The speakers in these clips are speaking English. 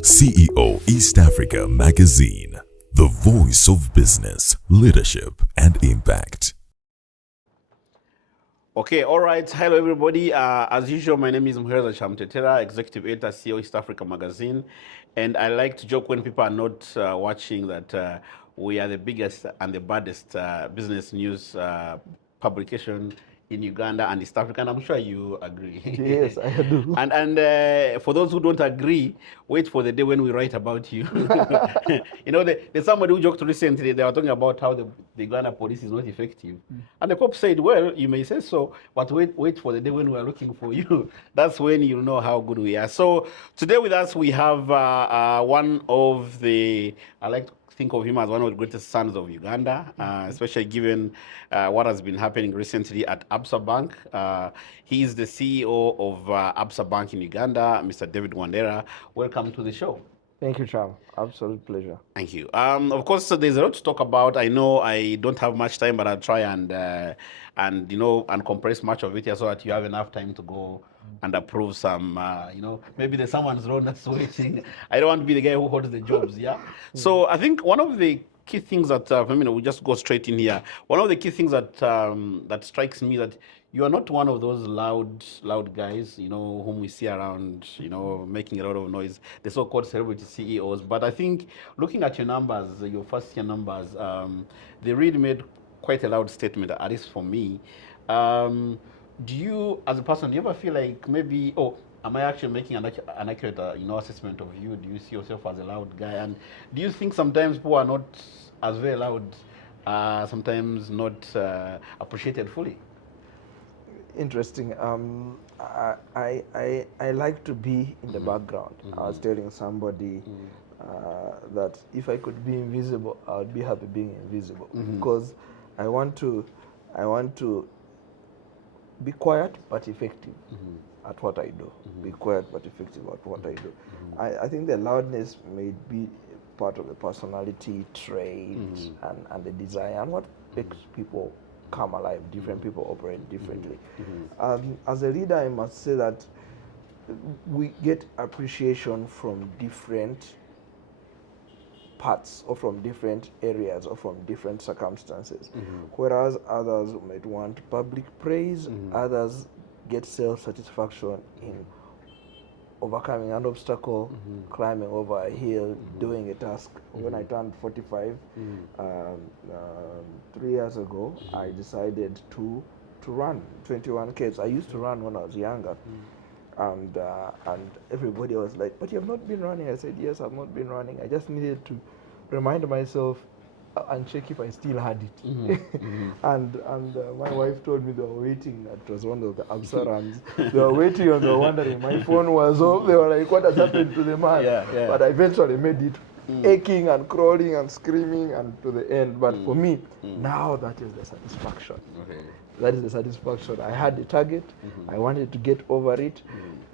CEO East Africa Magazine, the voice of business, leadership, and impact. Okay, all right. Hello, everybody. As usual, my name is Muheza Chamtetera, Executive Editor, CEO East Africa Magazine. And I like to joke when people are not watching that we are the biggest and the baddest business news publication in Uganda and East Africa, and I'm sure you agree. Yes, I do. And for those who don't agree, wait for the day when we write about you. You know, there's somebody who joked recently, they were talking about how the Uganda police is not effective. And the cop said, well, you may say so, but wait for the day when we are looking for you. That's when you'll know how good we are. So today with us, we have one of the, I like to think of him as one of the greatest sons of Uganda, especially given what has been happening recently at Absa Bank. He is the CEO of Absa Bank in Uganda, Mr. David Wandera. Welcome to the show. Thank you, Cham. Absolute pleasure. Thank you. Of course, there's a lot to talk about. I know I don't have much time, but I'll try and compress much of it here so that you have enough time to go and approve some. Maybe there's someone's role that's waiting. I don't want to be the guy who holds the jobs. Yeah. So I think one of the key things that we just go straight in here. One of the key things that that strikes me that you are not one of those loud guys, whom we see around, making a lot of noise, the so-called celebrity CEOs. But I think looking at your numbers, your first year numbers, they really made quite a loud statement, at least for me. Do you, as a person, do you ever feel like maybe, am I actually making an accurate, assessment of you? Do you see yourself as a loud guy? And do you think sometimes people are not as very loud, sometimes not appreciated fully? Interesting. I like to be in the background. I was telling somebody that if I could be invisible, I would be happy being invisible because I want to be quiet but effective at what I do. Be quiet but effective at what I do. I think the loudness may be part of the personality trait and the desire and what makes people come alive. Different people operate differently. As a leader, I must say that we get appreciation from different parts or from different areas or from different circumstances. Whereas others might want public praise, others get self-satisfaction in overcoming an obstacle, climbing over a hill, doing a task. When I turned 45, 3 years ago, I decided to run 21 Ks. I used to run when I was younger. And everybody was like, but you have not been running. I said, yes, I've not been running. I just needed to remind myself and check if I still had it. And my wife told me they were waiting. It was one of the Absa runs. They were waiting and they were wondering. My phone was off. They were like, what has happened to the man? Yeah. But I eventually made it, aching and crawling and screaming and to the end. But for me, now that is the satisfaction. Okay. That is the satisfaction. I had a target. I wanted to get over it.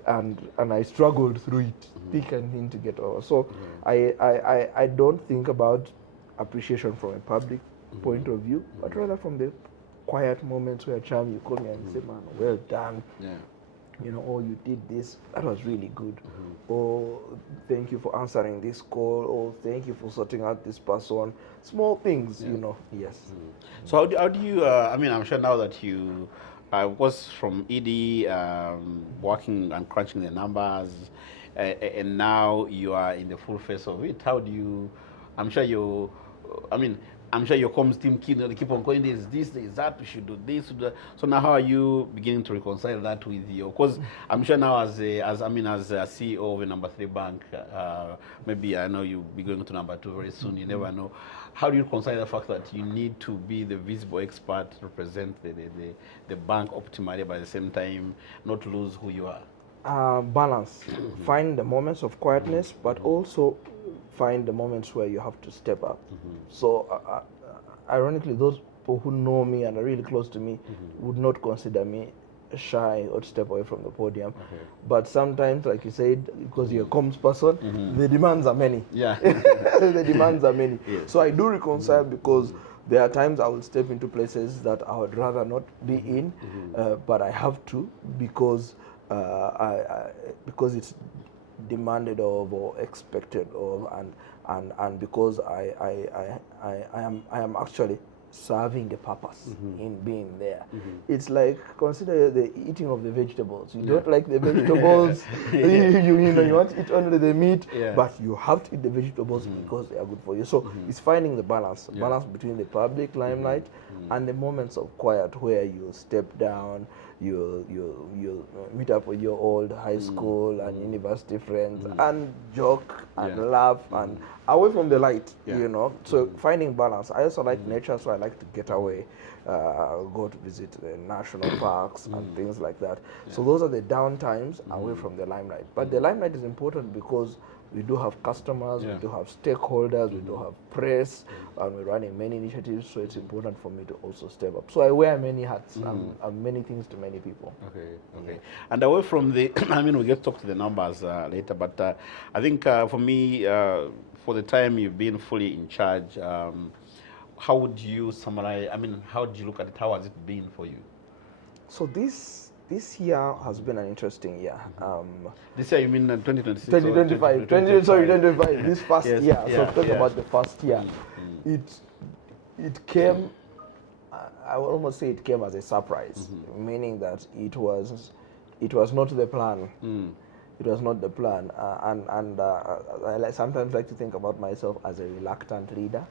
And I struggled through it, thick and thin to get over. So I don't think about appreciation from a public point of view, but rather from the quiet moments where Cham, you call me and say, man, well done. Yeah. You did this, that was really good. Oh, thank you for answering this call. Oh, thank you for sorting out this person. Small things, yes. So how do you, I'm sure now that you, was from ED, working and crunching the numbers, and now you are in the full face of it. How do you, I'm sure your comms team they keep on going, there's this, there's that, we should do this, do that. So now how are you beginning to reconcile that with you? Because I'm sure now as a CEO of a number 3 bank, maybe I know you'll be going to number 2 very soon, you never know. How do you reconcile the fact that you need to be the visible expert, represent the bank optimally, but at the same time not lose who you are? Balance. Find the moments of quietness, but also find the moments where you have to step up. So ironically, those people who know me and are really close to me would not consider me shy or to step away from the podium. But sometimes, like you said, because you're a comms person, the demands are many. Yeah. The demands are many. Yes. So I do reconcile because there are times I will step into places that I would rather not be in, but I have to because it's demanded of or expected of, and because I am actually serving a purpose in being there. It's like, consider the eating of the vegetables. You don't like the vegetables, you want to eat only the meat, but you have to eat the vegetables because they are good for you. So it's finding the balance between the public limelight and the moments of quiet where you step down, you meet up with your old high school and university friends and joke and laugh and away from the light, you know. So finding balance. I also like nature, so I like to get away, go to visit the national parks and things like that. So those are the downtimes away from the limelight. But the limelight is important because we do have customers, we do have stakeholders, we do have press, and we're running many initiatives, so it's important for me to also step up. So I wear many hats, and many things to many people. Okay. And away from the, I mean, we get to talk to the numbers later, but I think for me, for the time you've been fully in charge, how would you summarize, I mean, how do you look at it? How has it been for you? So this year has been an interesting year. This year, you mean 2026? 2025. 2025. This first year. So talk about the first year. It came. I would almost say it came as a surprise, meaning that it was not the plan. It was not the plan, and I sometimes like to think about myself as a reluctant leader.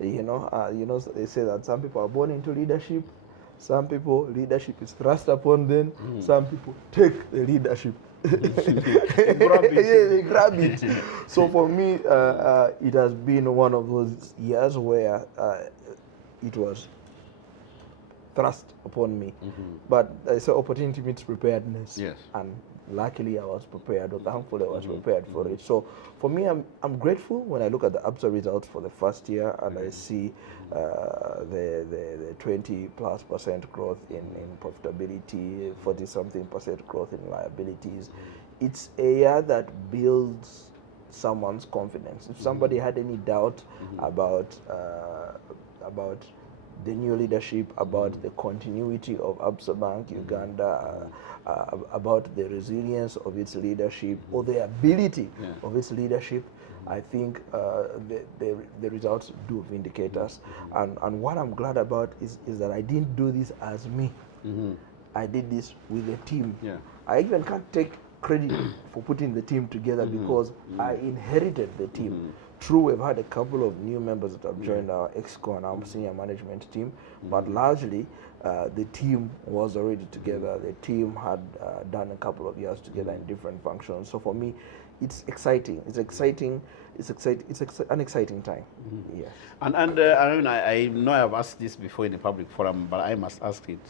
You know, they say that some people are born into leadership. Some people, leadership is thrust upon them. Some people take the leadership. They grab it. So for me, it has been one of those years where it was thrust upon me. But I say opportunity meets preparedness. Yes. And luckily I was prepared, or thankfully I was prepared for it. So for me, I'm grateful when I look at the Absa results for the first year and I see the 20+% growth in profitability, 40-something% growth in liabilities. It's a year that builds someone's confidence. If somebody had any doubt about the new leadership, about the continuity of Absa Bank Uganda, about the resilience of its leadership or the ability of its leadership, I think the results do vindicate us. And what I'm glad about is that I didn't do this as me. I did this with a team. I even can't take credit for putting the team together because I inherited the team. True, we've had a couple of new members that have joined our ExCo and our senior management team, but largely the team was already together. The team had done a couple of years together in different functions. So for me, it's exciting. It's an exciting time. Yeah. And I mean, I know I've asked this before in a public forum, but I must ask it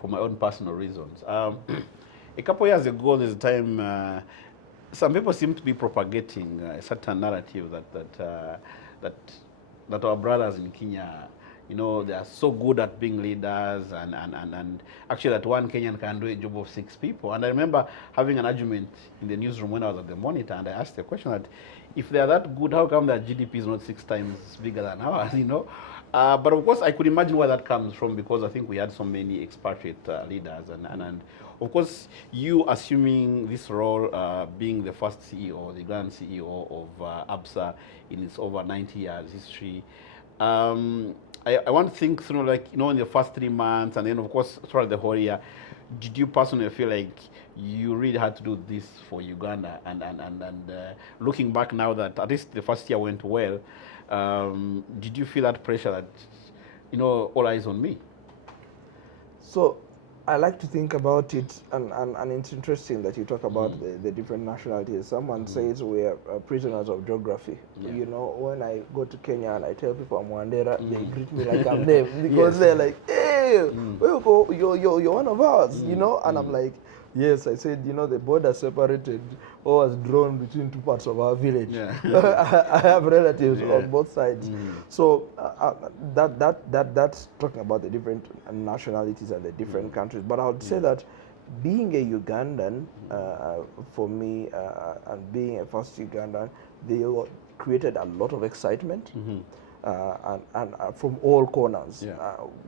for my own personal reasons. A couple years ago, there's a time. Some people seem to be propagating a certain narrative that our brothers in Kenya, you know, they are so good at being leaders, and actually that one Kenyan can do a job of 6 people. And I remember having an argument in the newsroom when I was at the Monitor, and I asked the question that if they are that good, how come their GDP is not 6 times bigger than ours, you know? But of course, I could imagine where that comes from because I think we had so many expatriate leaders. And of course, you assuming this role, being the first CEO, the Grand CEO of Absa in its over 90 years history, I want to think through, like, you know, in the first 3 months and then, of course, throughout the whole year, did you personally feel like you really had to do this for Uganda? And looking back now that at least the first year went well, did you feel that pressure that, you know, all eyes on me? So I like to think about it, and it's interesting that you talk about the different nationalities. Someone says we are prisoners of geography. You know, when I go to Kenya and I tell people I'm Wandera, they greet me like I'm them because they're like, hey, where you go? You're one of us, you know? And I'm like, yes. I said, you know, the border separated or was drawn between 2 parts of our village. I have relatives on both sides. So that's talking about the different nationalities and the different countries. But I would say that being a Ugandan, for me, and being a first Ugandan, they created a lot of excitement. And from all corners.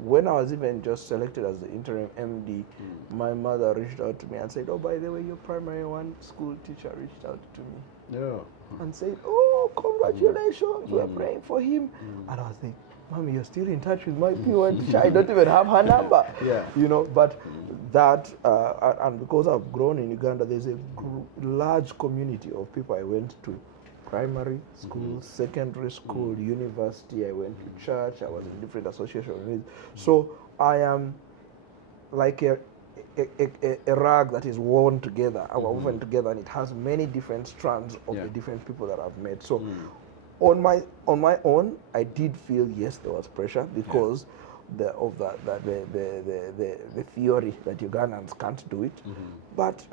When I was even just selected as the interim MD, my mother reached out to me and said, oh, by the way, your primary 1 school teacher reached out to me. Yeah. and said, "Oh, congratulations, we're praying for him." And I was thinking, "Mommy, you're still in touch with my PON teacher. I don't even have her number." Yeah. You know, but that, and because I've grown in Uganda, there's a large community of people I went to primary school, secondary school, university. I went to church. I was in different associations. So I am like a rag that is woven together, woven together, and it has many different strands of the different people that I've met. So on my own, I did feel, yes, there was pressure because the theory that Ugandans can't do it. But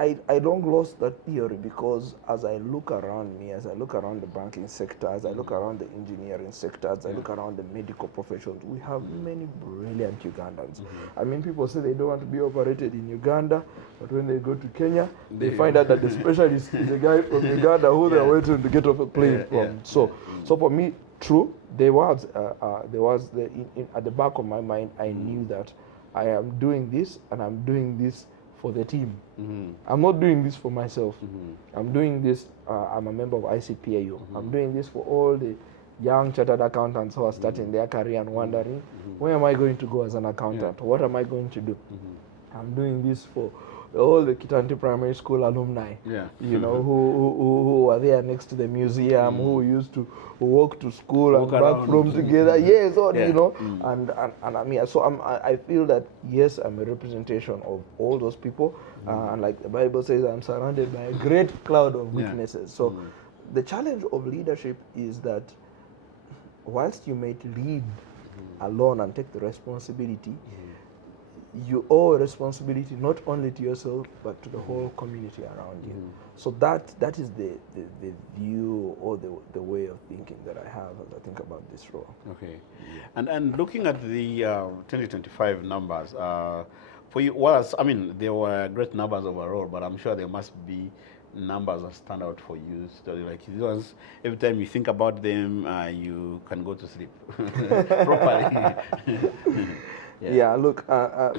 I don't lost that theory, because as I look around me, as I look around the banking sector, as I look around the engineering sector, as I look around the medical professions, we have many brilliant Ugandans. I mean, people say they don't want to be operated in Uganda, but when they go to Kenya, they find out that the specialist is a guy from Uganda who they're waiting to get off a plane from. So for me, true, there was at the back of my mind, I knew that I am doing this, and I'm doing this for the team. I'm not doing this for myself. I'm doing this, I'm a member of ICPAU. I'm doing this for all the young chartered accountants who are starting their career and wondering, where am I going to go as an accountant? What am I going to do? I'm doing this for all the Kitanti Primary School alumni, you know, who are there next to the museum, who used to walk to school and back from together. Yes, you know, and I mean, so I feel that, yes, I'm a representation of all those people, and like the Bible says, I'm surrounded by a great cloud of witnesses. So the challenge of leadership is that whilst you may lead alone and take the responsibility, you owe a responsibility not only to yourself but to the whole community around you. So that is the view, or the way of thinking that I have as I think about this role. Okay. And looking at the 2025 numbers, for you, was, I mean, there were great numbers overall, but I'm sure there must be numbers that stand out for you. So like these ones, every time you think about them, you can go to sleep properly. Yeah, look, a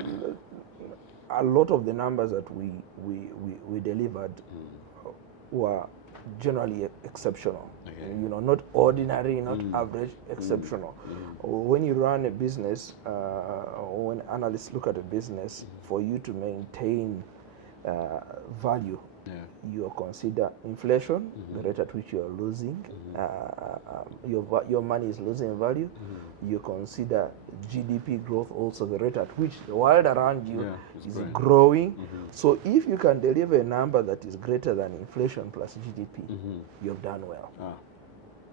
lot of the numbers that we delivered were generally exceptional. Okay. You know, not ordinary, not average, exceptional. When you run a business, or when analysts look at a business, for you to maintain value, you consider inflation, the rate at which you are losing, your money is losing value. You consider GDP growth, also the rate at which the world around you is growing. So if you can deliver a number that is greater than inflation plus GDP, you've done well.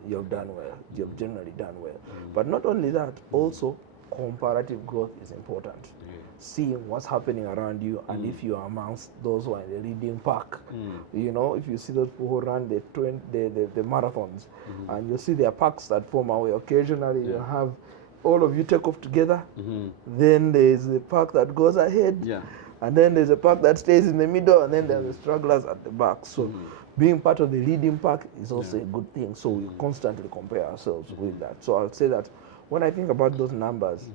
You've done well. You've generally done well. But not only that, also comparative growth is important. Seeing what's happening around you, and if you are amongst those who are in the leading pack, you know, if you see those people who run the marathons, and you see their packs that form away, occasionally you have all of you take off together, then there's a pack that goes ahead, and then there's a pack that stays in the middle, and then there's the stragglers at the back. So being part of the leading pack is also a good thing. So we constantly compare ourselves with that. So I would say that when I think about those numbers,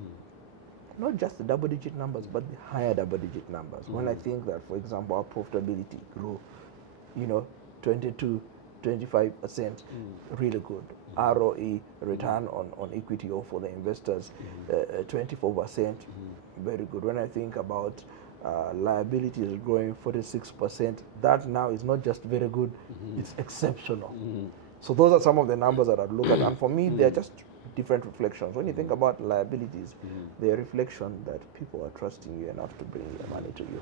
not just the double-digit numbers, but the higher double-digit numbers. When I think that, for example, our profitability grew, you know, 22, 25%, really good. ROE, return on equity, or for the investors, 24%, very good. When I think about liabilities growing 46%, that now is not just very good, it's exceptional. So those are some of the numbers that I'd look at, and for me, they're just different reflections. When you think about liabilities, they're a reflection that people are trusting you enough to bring their money to you.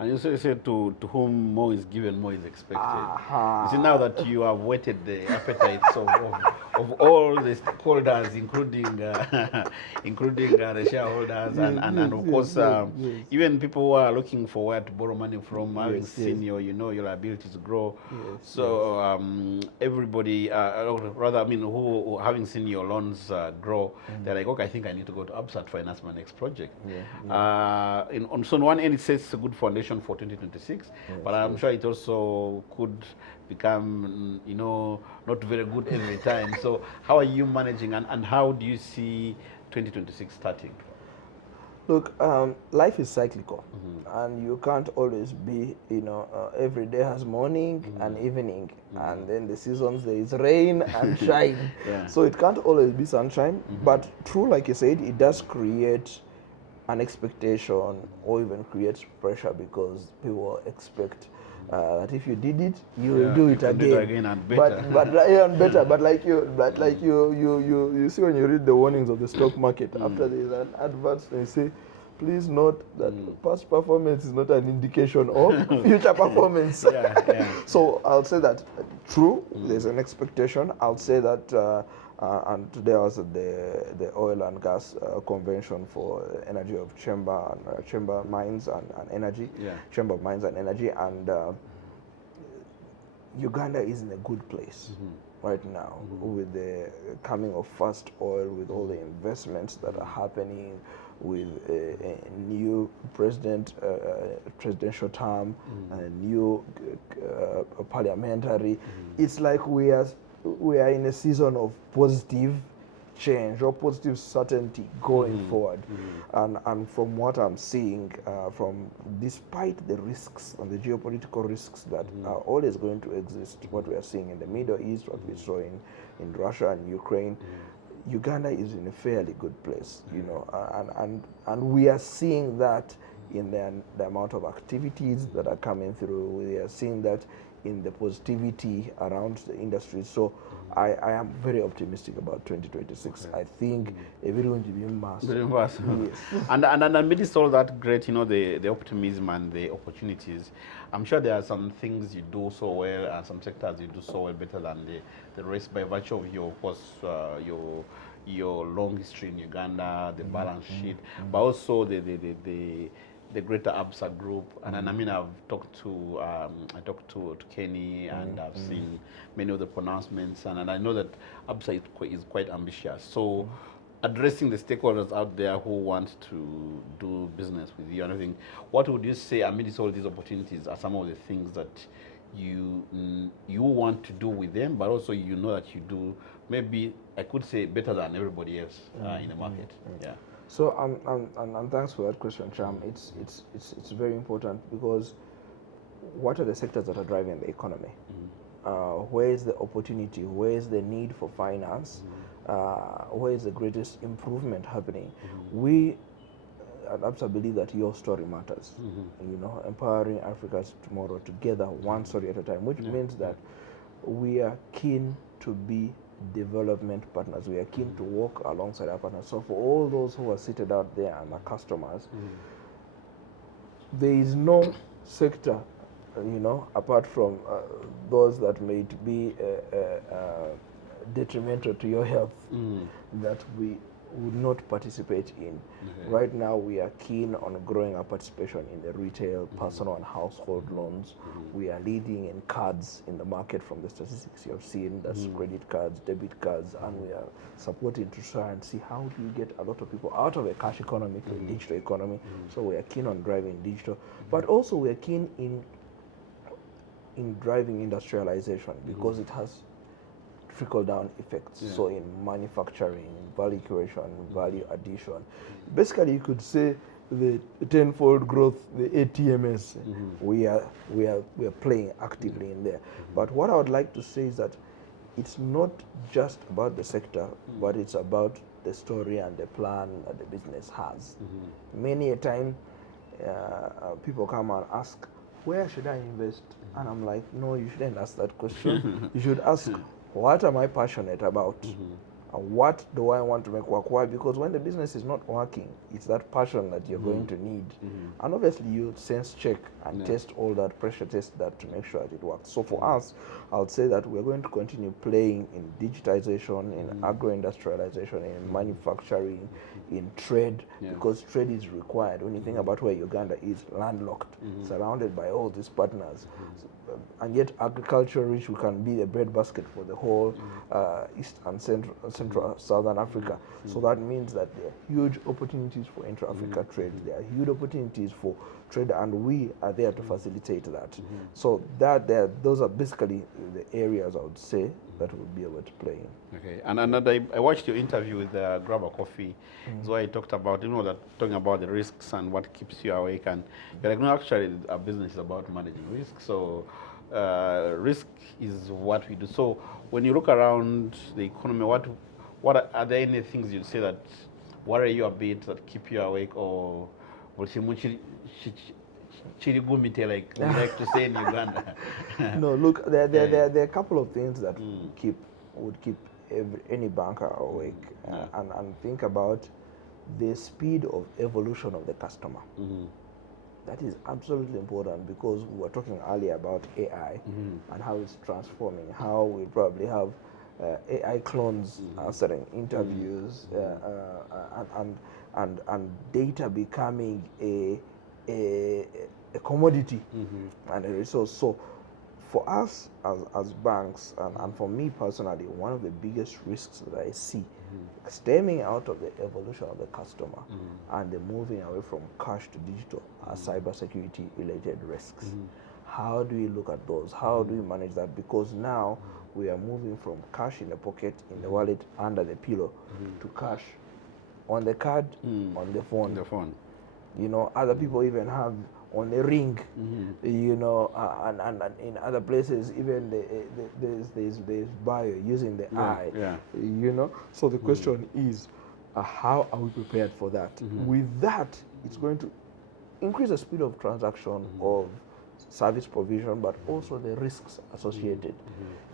And you say to whom more is given, more is expected. You see, now that you have whetted the appetites of all the stakeholders, including the shareholders, and of course, even people who are looking for where to borrow money from, having seen your liabilities grow. So everybody, rather, I mean, who having seen your loans grow, they're like, okay, I think I need to go to Absa to finance my next project. So on one end, it says it's a good foundation for 2026, but I'm sure it also could become, you know, not very good every time. So how are you managing, and how do you see 2026 starting? Look, life is cyclical, and you can't always be, every day has morning and evening, and then the seasons there is rain and shine. Yeah. So it can't always be sunshine, but true, like you said, it does create an expectation or even creates pressure because people expect that if you did it, you will do it can again. do it again and better. And better. But you see when you read the warnings of the stock market after there is an advert, they say, please note that past performance is not an indication of future performance. So I'll say that true, there's an expectation. I'll say that. And today I was at the oil and gas convention for energy of chamber mines and energy, chamber of mines and energy, and Uganda is in a good place right now with the coming of fast oil, with all the investments that are happening, with a new presidential term, a new parliamentary. It's like we are in a season of positive change or positive certainty going forward. And from what I'm seeing, despite the risks and the geopolitical risks that are always going to exist, what we are seeing in the Middle East, what we saw in Russia and Ukraine, Uganda is in a fairly good place, and we are seeing that in the amount of activities that are coming through. We are seeing that in the positivity around the industry. So I am very optimistic about 2026. I think everyone will be massive. Very massive. Yes. And amidst all that great, the optimism and the opportunities, I'm sure there are some things you do so well and some sectors you do so well better than the rest by virtue of your, of course, your long history in Uganda, the balance sheet, but also the greater Absa group. And I mean, I've talked to Kenny, and I've seen many of the pronouncements, and I know that Absa is quite ambitious. So addressing the stakeholders out there who want to do business with you and everything, what would you say amidst all these opportunities are some of the things that you want to do with them, but also that you do, maybe I could say, better than everybody else in the market? Yeah. So and thanks for that question, Cham. It's very important, because what are the sectors that are driving the economy? Where is the opportunity? Where is the need for finance? Where is the greatest improvement happening? We at Absa believe that your story matters. Empowering Africa's tomorrow together, one story at a time, which means that we are keen to be development partners. We are keen to work alongside our partners. So for all those who are seated out there and are customers, there is no sector, apart from those that may be detrimental to your health, that we would not participate in. Right now, we are keen on growing our participation in the retail, personal and household loans. We are leading in cards in the market from the statistics you have seen. That's credit cards, debit cards, and we are supporting to try and see how do you get a lot of people out of a cash economy to a digital economy. So we are keen on driving digital, but also we are keen in driving industrialization, because it has trickle-down effects. So in manufacturing, value creation, value addition. Basically, you could say the tenfold growth, the ATMS, we are playing actively in there. But what I would like to say is that it's not just about the sector, but it's about the story and the plan that the business has. Many a time, people come and ask, where should I invest? And I'm like, no, you shouldn't ask that question. You should ask, what am I passionate about? And what do I want to make work? Why? Because when the business is not working, it's that passion that you're going to need. And obviously you sense check and test all that, pressure test that to make sure that it works. So for us, I would say that we're going to continue playing in digitization, in agro-industrialization, in manufacturing, in trade, because trade is required. When you think about where Uganda is, landlocked, surrounded by all these partners, and yet agriculture rich, we can be the breadbasket for the whole East and Central Southern Africa. So that means that there are huge opportunities for intra-Africa trade. There are huge opportunities for trade, and we are there to facilitate that. So those are basically the areas I would say that we'll be able to play in. Okay, and I watched your interview with Grab a Coffee, so I talked about, talking about the risks and what keeps you awake, and you're like, no, actually, our business is about managing risk, so risk is what we do. So when you look around the economy, what are there any things you'd say that worry you a bit, that keep you awake, or chirigumite, like we like to say in Uganda? No, look, there are a couple of things that would keep any banker awake, and think about the speed of evolution of the customer. That is absolutely important, because we were talking earlier about AI and how it's transforming, how we probably have AI clones answering interviews, and data becoming a commodity and a resource. So for us as banks, and for me personally, one of the biggest risks that I see stemming out of the evolution of the customer and the moving away from cash to digital are cybersecurity related risks. How do we look at those? How do we manage that? Because now we are moving from cash in the pocket, in the wallet, under the pillow, to cash on the card, on the phone. Other people even have on the ring, and in other places even there's bio using the eye, So the question is, how are we prepared for that? With that, it's going to increase the speed of transaction, of service provision, but also the risks associated.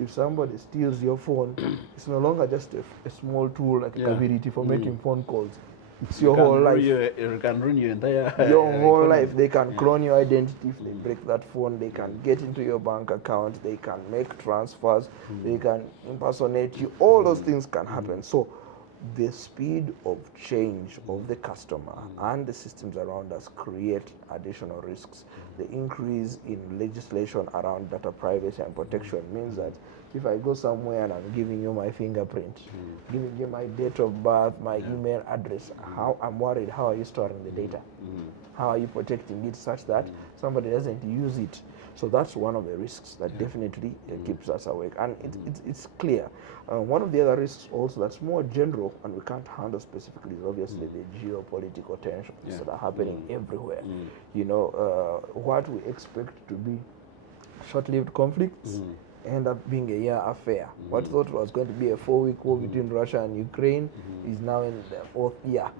If somebody steals your phone, it's no longer just a small tool like a capability for making phone calls. It's your whole life. You can ruin your entire your whole life. They can clone your identity. If they break that phone, they can get into your bank account, they can make transfers, they can impersonate you. All those things can happen. So the speed of change of the customer and the systems around us create additional risks. The increase in legislation around data privacy and protection means that if I go somewhere and I'm giving you my fingerprint, giving you my date of birth, my email address, how I'm worried, how are you storing the data? How are you protecting it such that somebody doesn't use it? So that's one of the risks that definitely keeps us awake. And it's clear. One of the other risks also that's more general and we can't handle specifically is obviously the geopolitical tensions that are happening everywhere. What we expect to be short-lived conflicts end up being a year affair. What thought was going to be a 4-week war between Russia and Ukraine is now in the 4th year.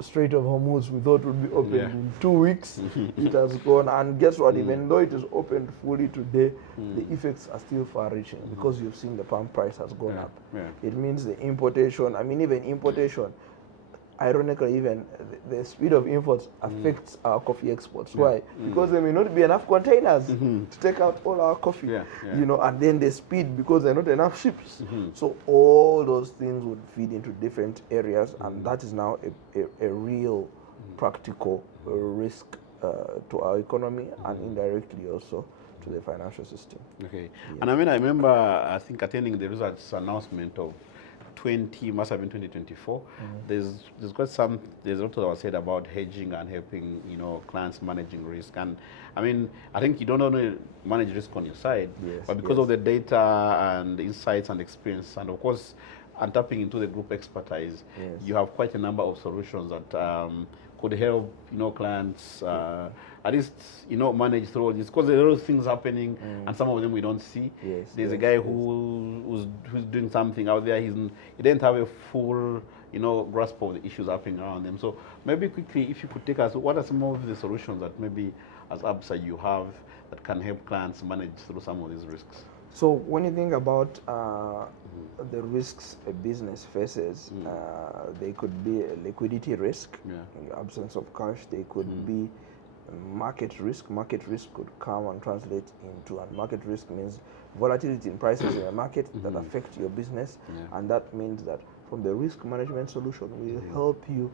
Strait of Hormuz we thought would be opened in 2 weeks. It has gone, and guess what? Even though it is opened fully today, the effects are still far-reaching because you've seen the palm price has gone up. It means the importation, even importation, ironically, even the speed of imports affects our coffee exports. Why? Because there may not be enough containers to take out all our coffee. And then the speed, because there are not enough ships. So all those things would feed into different areas, and that is now a real practical risk to our economy and indirectly also to the financial system. Okay. And I remember, I think, attending the results announcement of must have been 2024. There's a lot that was said about hedging and helping clients managing risk. And I think you don't only manage risk on your side, but because of the data and the insights and experience, and of course, and tapping into the group expertise, you have quite a number of solutions that could help clients at least manage through this, because there are a lot of things happening and some of them we don't see. There's a guy who's doing something out there. He didn't have a full grasp of the issues happening around them. So maybe quickly, if you could take us, what are some of the solutions that maybe as Absa you have that can help clients manage through some of these risks? So when you think about the risks a business faces, they could be a liquidity risk, in the absence of cash. They could be market risk. Market risk could come and translate into, and market risk means volatility in prices in the market that affect your business, and that means that from the risk management solution, we will help you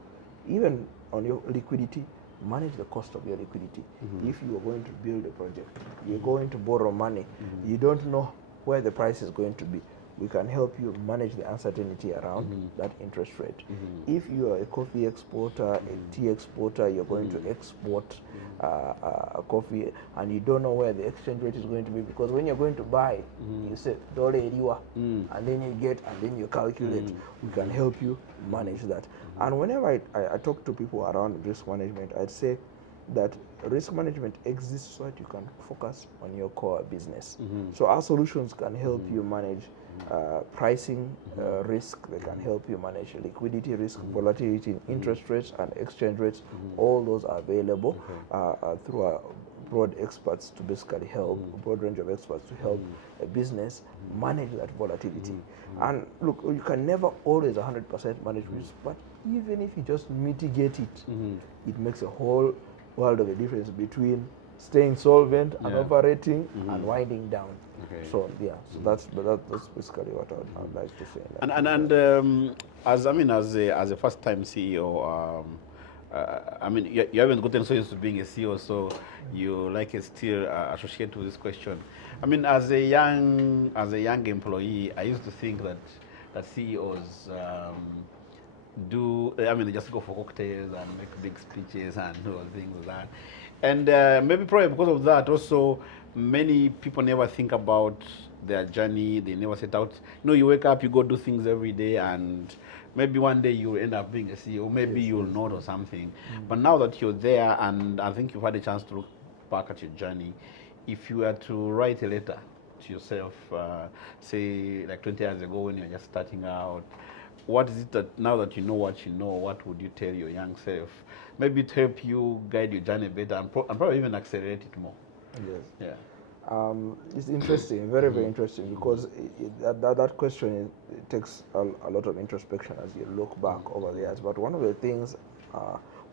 even on your liquidity, manage the cost of your liquidity. If you are going to build a project, you're going to borrow money, you don't know where the price is going to be. we can help you manage the uncertainty around that interest rate. If you are a coffee exporter, a tea exporter, you're going to export a coffee and you don't know where the exchange rate is going to be, because when you're going to buy, you say dollar eriwa, and then you get, and then you calculate. We can help you manage that. And whenever I talk to people around risk management, I'd say that risk management exists so that you can focus on your core business. So our solutions can help you manage pricing risk. They can help you manage liquidity risk, volatility in interest rates and exchange rates. All those are available through our broad experts to basically help, a broad range of experts to help a business manage that volatility. And look, you can never always 100% manage risk, but even if you just mitigate it, it makes a whole world of a difference between staying solvent and operating and winding down. So so that's basically what I'd like to say. And as a first-time CEO, I mean you haven't gotten so used to being a CEO, so you like still associate with this question. I mean, as a young employee, I used to think that CEOs they just go for cocktails and make big speeches and things like that. And maybe probably because of that also, many people never think about their journey. They never set out. You wake up, you go do things every day, and maybe one day you'll end up being a CEO. Maybe you'll not or something. But now that you're there, and I think you've had a chance to look back at your journey, if you were to write a letter to yourself, say like 20 years ago when you're just starting out, what is it that now that you know what you know, what would you tell your young self? Maybe to help you guide your journey better and probably even accelerate it more. Yes. Yeah. It's interesting, very, very interesting, because that question it takes a lot of introspection as you look back over the years. But one of the things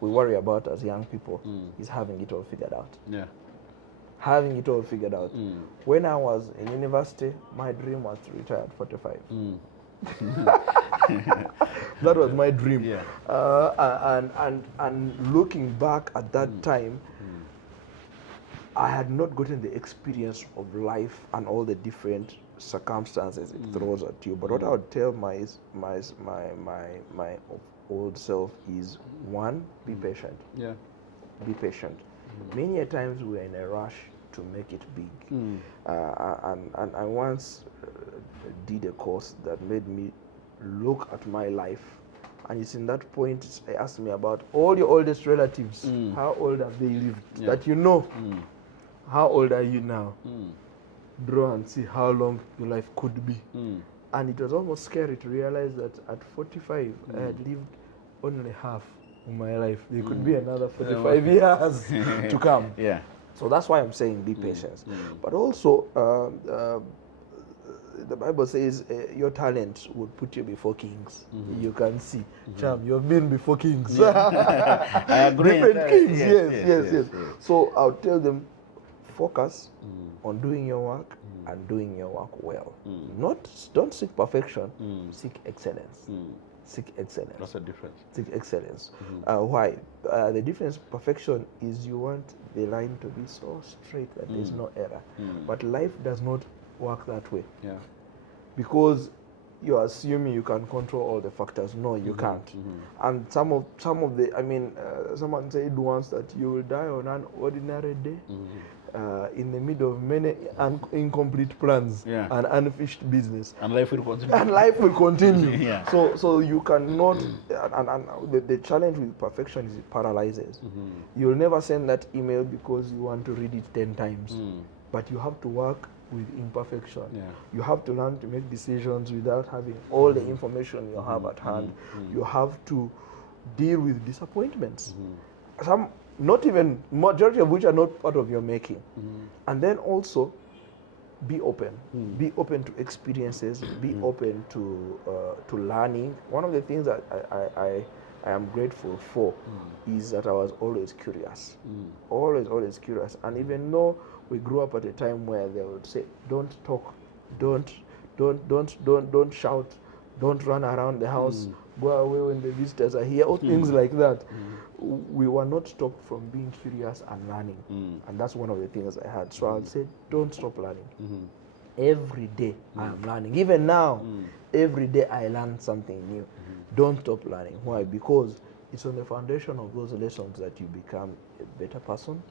we worry about as young people is having it all figured out. Yeah. Having it all figured out. When I was in university, my dream was to retire at 45. That was my dream. Yeah. And looking back at that time, I had not gotten the experience of life and all the different circumstances it throws at you. But what I would tell my old self is, one, be patient. Yeah. Be patient. Many a times we're in a rush to make it big. And I once did a course that made me look at my life, and it's in that point I asked me about all your oldest relatives. How old have they lived? That how old are you now? Draw and see how long your life could be. And it was almost scary to realize that at 45 I had lived only half of my life. There could be another 45 years to come. Yeah. So that's why I'm saying be patient. But also the Bible says your talent would put you before kings. You can see, Cham, you've been before kings. I agree. Different kings. Yes. So I'll tell them, focus on doing your work and doing your work well. Don't seek perfection, seek excellence. Seek excellence. That's the difference. Seek excellence. Why? The difference, perfection, is you want the line to be so straight that there's no error. But life does not work that way. Yeah. Because you're assuming you can control all the factors. No, you can't. And some of the, someone said once that you will die on an ordinary day. In the middle of many incomplete plans and unfinished business. And life will continue. And life will continue. So you cannot, and the challenge with perfection is it paralyzes. You'll never send that email because you want to read it 10 times. But you have to work with imperfection. You have to learn to make decisions without having all the information you have at hand. You have to deal with disappointments. Some, not even, majority of which are not part of your making. And then also be open. Be open to experiences. Be open to learning. One of the things that I am grateful for is that I was always curious. Always curious. And even though we grew up at a time where they would say, don't talk, don't shout, don't run around the house, go away when the visitors are here, or things like that. We were not stopped from being curious and learning. And that's one of the things I had. So I'll say, don't stop learning. every day I am learning. Even now, every day I learn something new. Don't stop learning. Why? Because it's on the foundation of those lessons that you become a better person,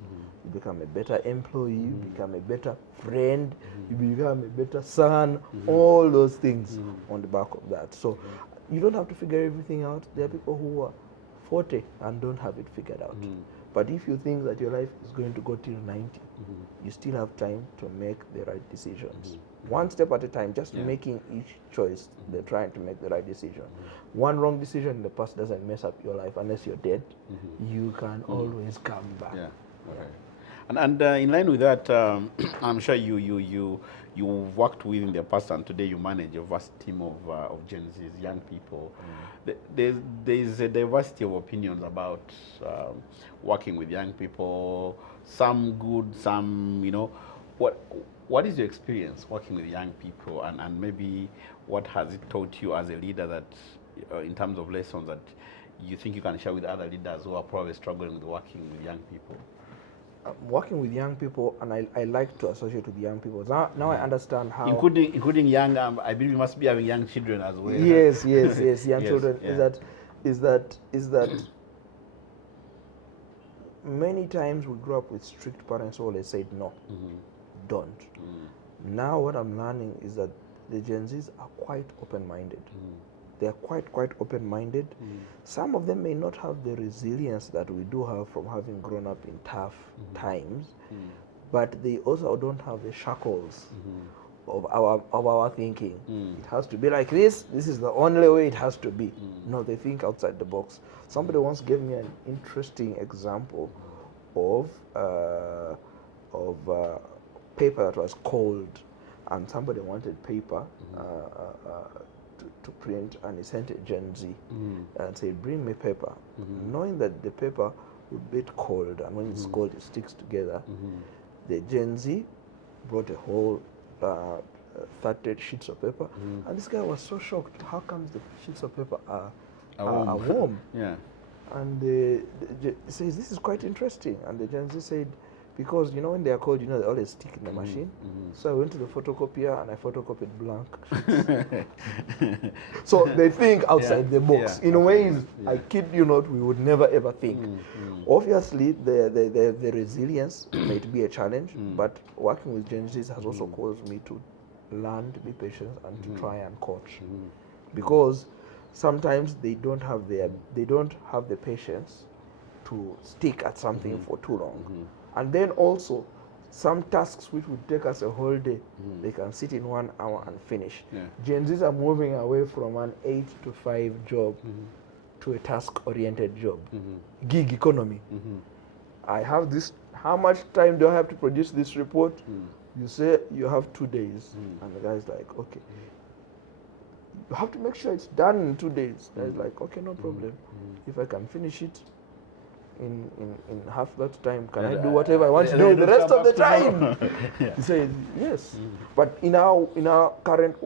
you become a better employee, you become a better friend, you become a better son, all those things on the back of that. So you don't have to figure everything out. There are people who are 40 and don't have it figured out. But if you think that your life is going to go till 90, you still have time to make the right decisions. One step at a time, just making each choice, they're trying to make the right decision. One wrong decision in the past doesn't mess up your life unless you're dead. You can always come back. Yeah. Okay. And in line with that, I'm sure you worked with in the past, and today you manage a vast team of Gen Zs, young people. There's a diversity of opinions about working with young people. Some good, some What is your experience working with young people, and maybe what has it taught you as a leader that, in terms of lessons that you think you can share with other leaders who are probably struggling with working with young people? Working with young people, and I like to associate with young people. Now I understand how. Including young, I believe you must be having young children as well. Yes, young children. Yeah. Is that many times we grew up with strict parents who always said no, don't. Now what I'm learning is that the Gen Zs are quite open-minded. They're quite open-minded. Some of them may not have the resilience that we do have from having grown up in tough times, but they also don't have the shackles of our thinking. It has to be like this. This is the only way it has to be. No, they think outside the box. Somebody once gave me an interesting example of paper that was cold, and somebody wanted paper to print, and he sent a Gen Z and said, bring me paper, knowing that the paper would get cold, and when it's cold it sticks together. The Gen Z brought a whole 30 sheets of paper, and this guy was so shocked. How comes the sheets of paper are warm? Yeah. And he says, this is quite interesting. And the Gen Z said, because when they are cold, they always stick in the machine. So I went to the photocopier and I photocopied blank sheets. So they think outside the box. In ways, I kid you not, we would never ever think. Obviously, the resilience might be a challenge, but working with Gen Zs has also caused me to learn to be patient and to try and coach, because sometimes they don't have the patience to stick at something for too long. And then also, some tasks which would take us a whole day, they can sit in 1 hour and finish. Gen Zs are moving away from an 8 to 5 job to a task-oriented job. Gig economy. I have this, how much time do I have to produce this report? You say you have 2 days, and the guy's like, okay. You have to make sure it's done in 2 days. The guy's like, okay, no problem. If I can finish it in half that time, can I do whatever I want to do the rest of the time? He says yes. But in our current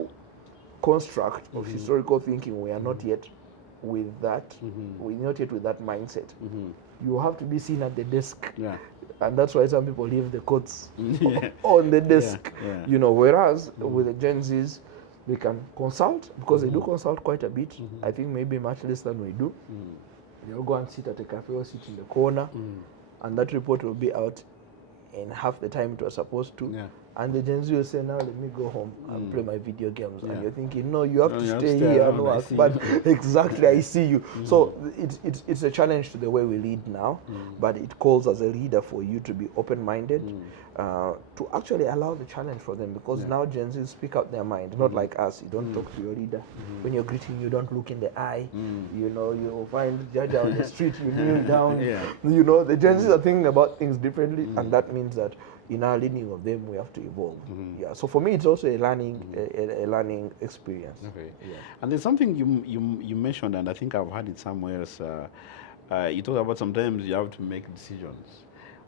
construct of historical thinking, we are not yet with that. We're not yet with that mindset. You have to be seen at the desk, and that's why some people leave the coats on the desk. Whereas with the Gen Zs, they can consult, because they do consult quite a bit. I think maybe much less than we do. They'll go and sit at a cafe or sit in the corner, and that report will be out in half the time it was supposed to. And the Gen Z will say, now let me go home and play my video games. And you're thinking, no, you have to stay here and work. But exactly, I see you. So it's a challenge to the way we lead now, but it calls as a leader for you to be open-minded, to actually allow the challenge for them, because now Gen Z speak out their mind, not like us. You don't talk to your leader. When you're greeting, you don't look in the eye. You find Jaja on the street, you kneel down. The Gen Z are thinking about things differently, and that means that in our leading of them, we have to evolve. So for me, it's also a learning experience. Okay. And there's something you mentioned, and I think I've heard it somewhere else. You talked about sometimes you have to make decisions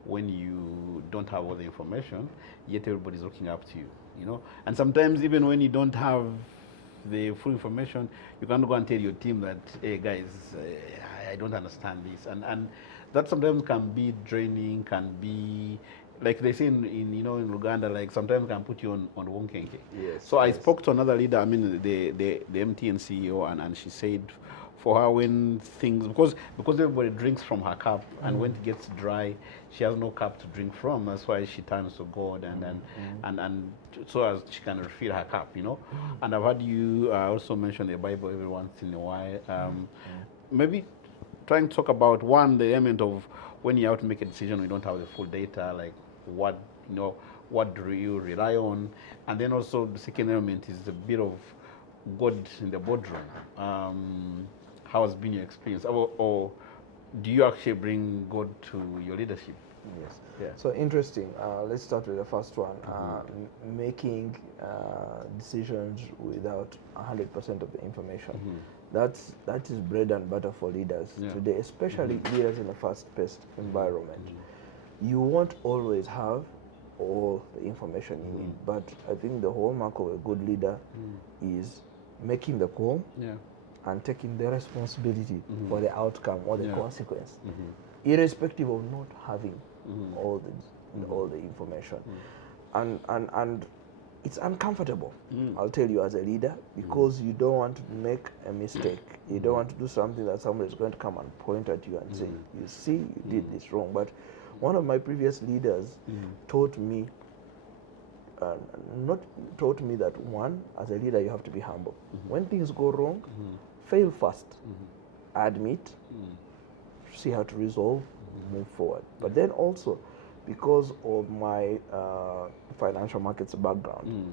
when you don't have all the information, yet everybody's looking up to you. And sometimes even when you don't have the full information, you can't go and tell your team that, hey guys, I don't understand this, and that sometimes can be draining, can be like they say in in Uganda, like sometimes can put you on wonkenke. Yes, So I yes. spoke to another leader, I mean the MTN CEO, and she said for her when things because everybody drinks from her cup, and when it gets dry, she has no cup to drink from. That's why she turns to God and so as she can refill her cup, And I've heard you also mention the Bible every once in a while. Maybe trying to talk about one, the element of when you have to make a decision, we don't have the full data, like what what do you rely on, and then also the second element is a bit of God in the boardroom. How has been your experience, or do you actually bring God to your leadership? Yes. Yeah. So interesting. Let's start with the first one. Making decisions without 100% of the information. That is bread and butter for leaders today, especially leaders in a fast-paced environment. You won't always have all the information you need, but I think the hallmark of a good leader is making the call and taking the responsibility for the outcome or the consequence, irrespective of not having all the information. And it's uncomfortable, I'll tell you, as a leader, because you don't want to make a mistake. You don't want to do something that somebody is going to come and point at you and say, you see, you did this wrong. But one of my previous leaders taught me that one, as a leader, you have to be humble. When things go wrong, fail fast, admit, see how to resolve, move forward. But then also, because of my financial markets background,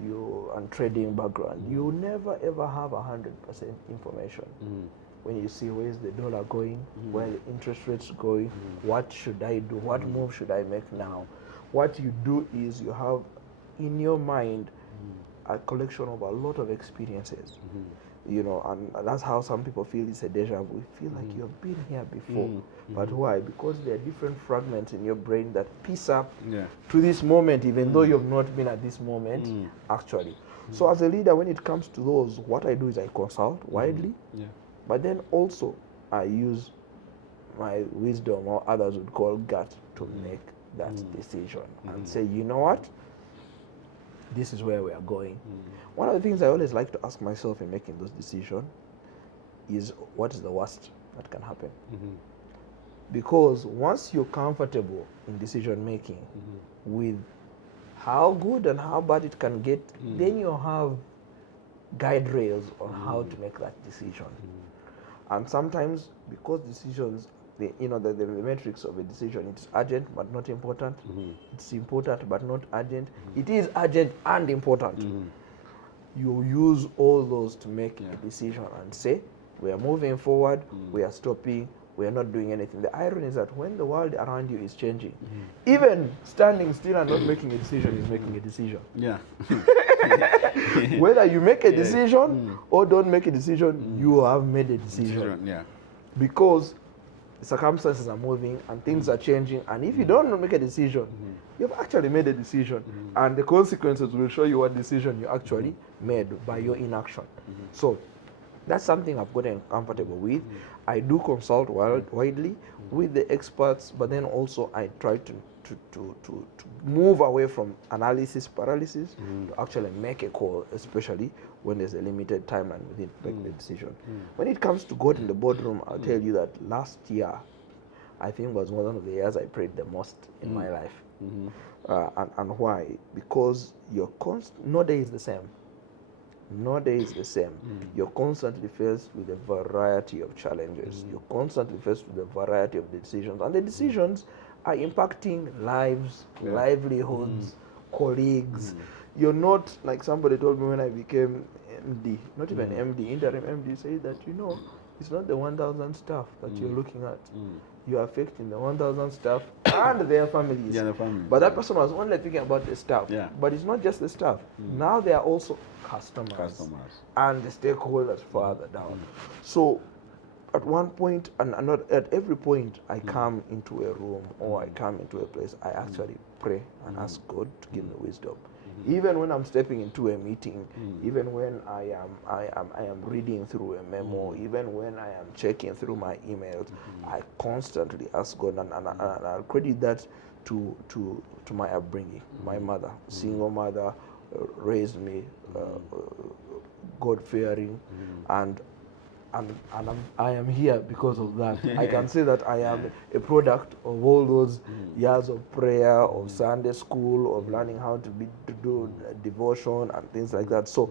and trading background, you never ever have 100% information. When you see where is the dollar going, where the interest rates going, what should I do, what move should I make now? What you do is you have in your mind a collection of a lot of experiences. And that's how some people feel it's a deja vu. You feel like you've been here before. But why? Because there are different fragments in your brain that piece up to this moment, even though you've not been at this moment, actually. So as a leader, when it comes to those, what I do is I consult widely, but then also I use my wisdom, or others would call gut, to make that decision and say, you know what? This is where we are going. One of the things I always like to ask myself in making those decisions is, what is the worst that can happen? Because once you're comfortable in decision making with how good and how bad it can get, then you have guide rails on how to make that decision. And sometimes, because decisions, the metrics of a decision, it's urgent but not important. It's important but not urgent. It is urgent and important. You use all those to make a decision and say, we are moving forward, we are stopping, we are not doing anything. The irony is that when the world around you is changing, even standing still and not making a decision is making a decision. Whether you make a decision or don't make a decision, you have made a decision. Because circumstances are moving and things are changing, and if you don't make a decision, you've actually made a decision, and the consequences will show you what decision you actually made by your inaction. So that's something I've gotten comfortable with. I do consult widely with the experts, but then also I try to move away from analysis paralysis to actually make a call, especially when there's a limited timeline within to make the decision. When it comes to God in the boardroom, I'll tell you that last year, I think, was one of the years I prayed the most in my life. And why? Because no day is the same. No day is the same. You're constantly faced with a variety of challenges. You're constantly faced with a variety of decisions. And the decisions are impacting lives, livelihoods, colleagues. You're not, like somebody told me when I became MD, not even MD, interim MD, said that, it's not the 1,000 staff that you're looking at. You're affecting the 1,000 staff and their families. But that person was only thinking about the staff. But it's not just the staff. Now they are also customers and the stakeholders further down. So at one point, and not at every point, I come into a room or I come into a place, I actually pray and ask God to give me wisdom. Even when I'm stepping into a meeting, even when I am reading through a memo, even when I am checking through my emails, I constantly ask God, and I'll credit that to my upbringing. My mother, single mother, raised me, God-fearing, and I am here because of that. I can say that I am a product of all those years of prayer, of Sunday school, of learning how to do devotion and things like that. So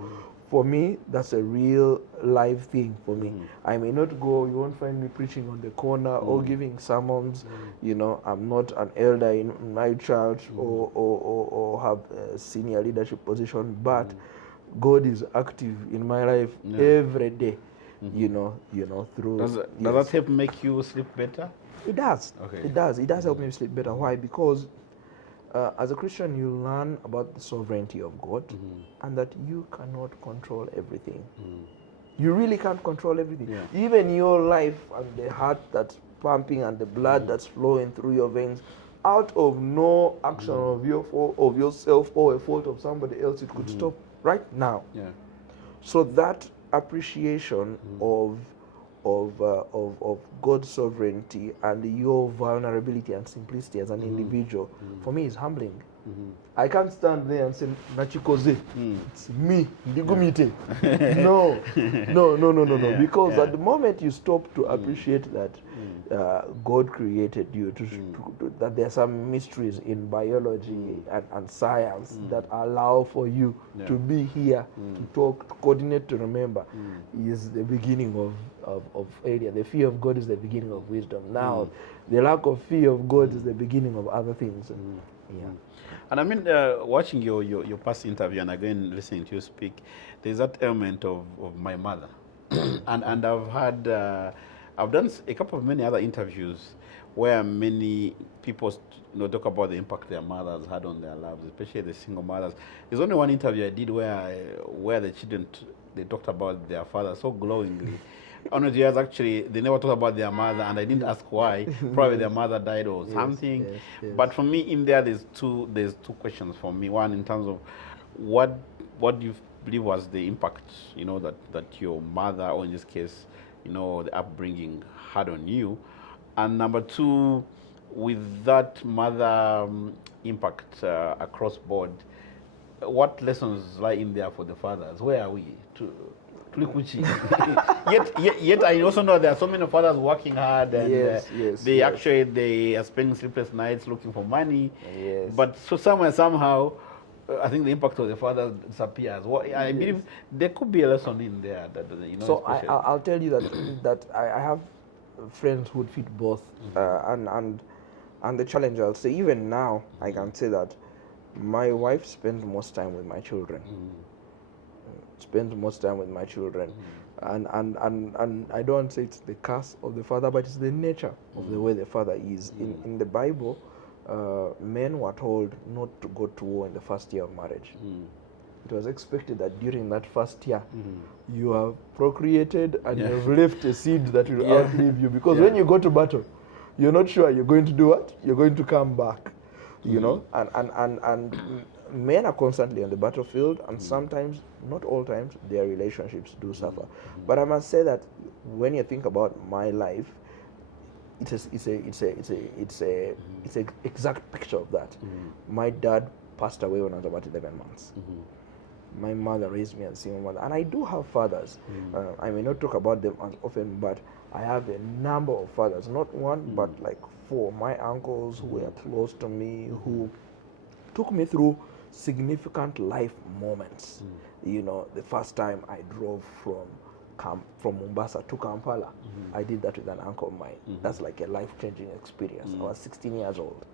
for me, that's a real live thing for me. I may not go, you won't find me preaching on the corner or giving sermons. You know, I'm not an elder in my church or have a senior leadership position, but God is active in my life every day. You know, through. Does that help make you sleep better? It does. Okay. It does. It does help me sleep better. Why? Because as a Christian, you learn about the sovereignty of God and that you cannot control everything. You really can't control everything. Yeah. Even your life and the heart that's pumping and the blood that's flowing through your veins, out of no action of yourself or a fault of somebody else, it could stop right now. Yeah. So that appreciation of God's sovereignty and your vulnerability and simplicity as an individual, for me, is humbling. I can't stand there and say, Nachikoze, it's me, Ndigumite. No. Because at the moment you stop to appreciate that God created you, that there are some mysteries in biology and science that allow for you to be here, to talk, to coordinate, to remember, is the beginning of failure. The fear of God is the beginning of wisdom. Now, the lack of fear of God is the beginning of other things. Yeah. And I mean, watching your past interview and again listening to you speak, there's that element of my mother. and I've done a couple of many other interviews where many people talk about the impact their mothers had on their lives, especially the single mothers. There's only one interview I did where the children, they talked about their father so glowingly. Honestly, years actually, they never talked about their mother, and I didn't ask why. Probably their mother died or something. Yes. But for me, in there, there's two questions for me. One, in terms of what do you believe was the impact, that your mother, or in this case, the upbringing had on you, and number two, with that mother impact across board, what lessons lie in there for the fathers? Where are we? Yet I also know there are so many fathers working hard, and they are spending sleepless nights looking for money. Yes. But somehow, I think the impact of the father disappears. I believe there could be a lesson in there So I'll tell you that I have friends who would fit both, and the challenge, I'll say, even now I can say that my wife spends most time with my children. And I don't want to say it's the curse of the father, but it's the nature of the way the father is. In the Bible, men were told not to go to war in the first year of marriage. It was expected that during that first year, you have procreated and you have left a seed that will outlive you. Because when you go to battle, you're not sure you're going to do what? You're going to come back. And men are constantly on the battlefield, and sometimes, not all times, their relationships do suffer. But I must say that when you think about my life, it's a exact picture of that. My dad passed away when I was about 11 months. My mother raised me as a single mother, and I do have fathers. I may not talk about them as often, but I have a number of fathers, not one, but like 4. My uncles who were close to me, who took me through significant life moments. The first time I drove from Mombasa to Kampala, I did that with an uncle of mine. That's like a life-changing experience. I was 16 years old.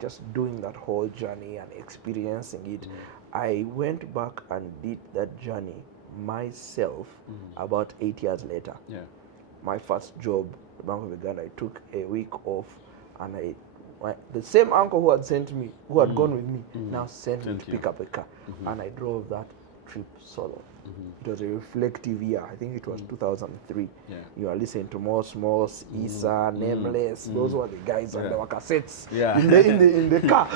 Just doing that whole journey and experiencing it. I went back and did that journey myself about 8 years later. My first job, the Bank of Uganda, I took a week off, and the same uncle who had sent me, who had gone with me, now sent me to pick up a car, and I drove that trip solo. It was a reflective year. I think it was 2003. You are listening to Mos, Issa, Nameless. Those were the guys, and there were cassettes in the car.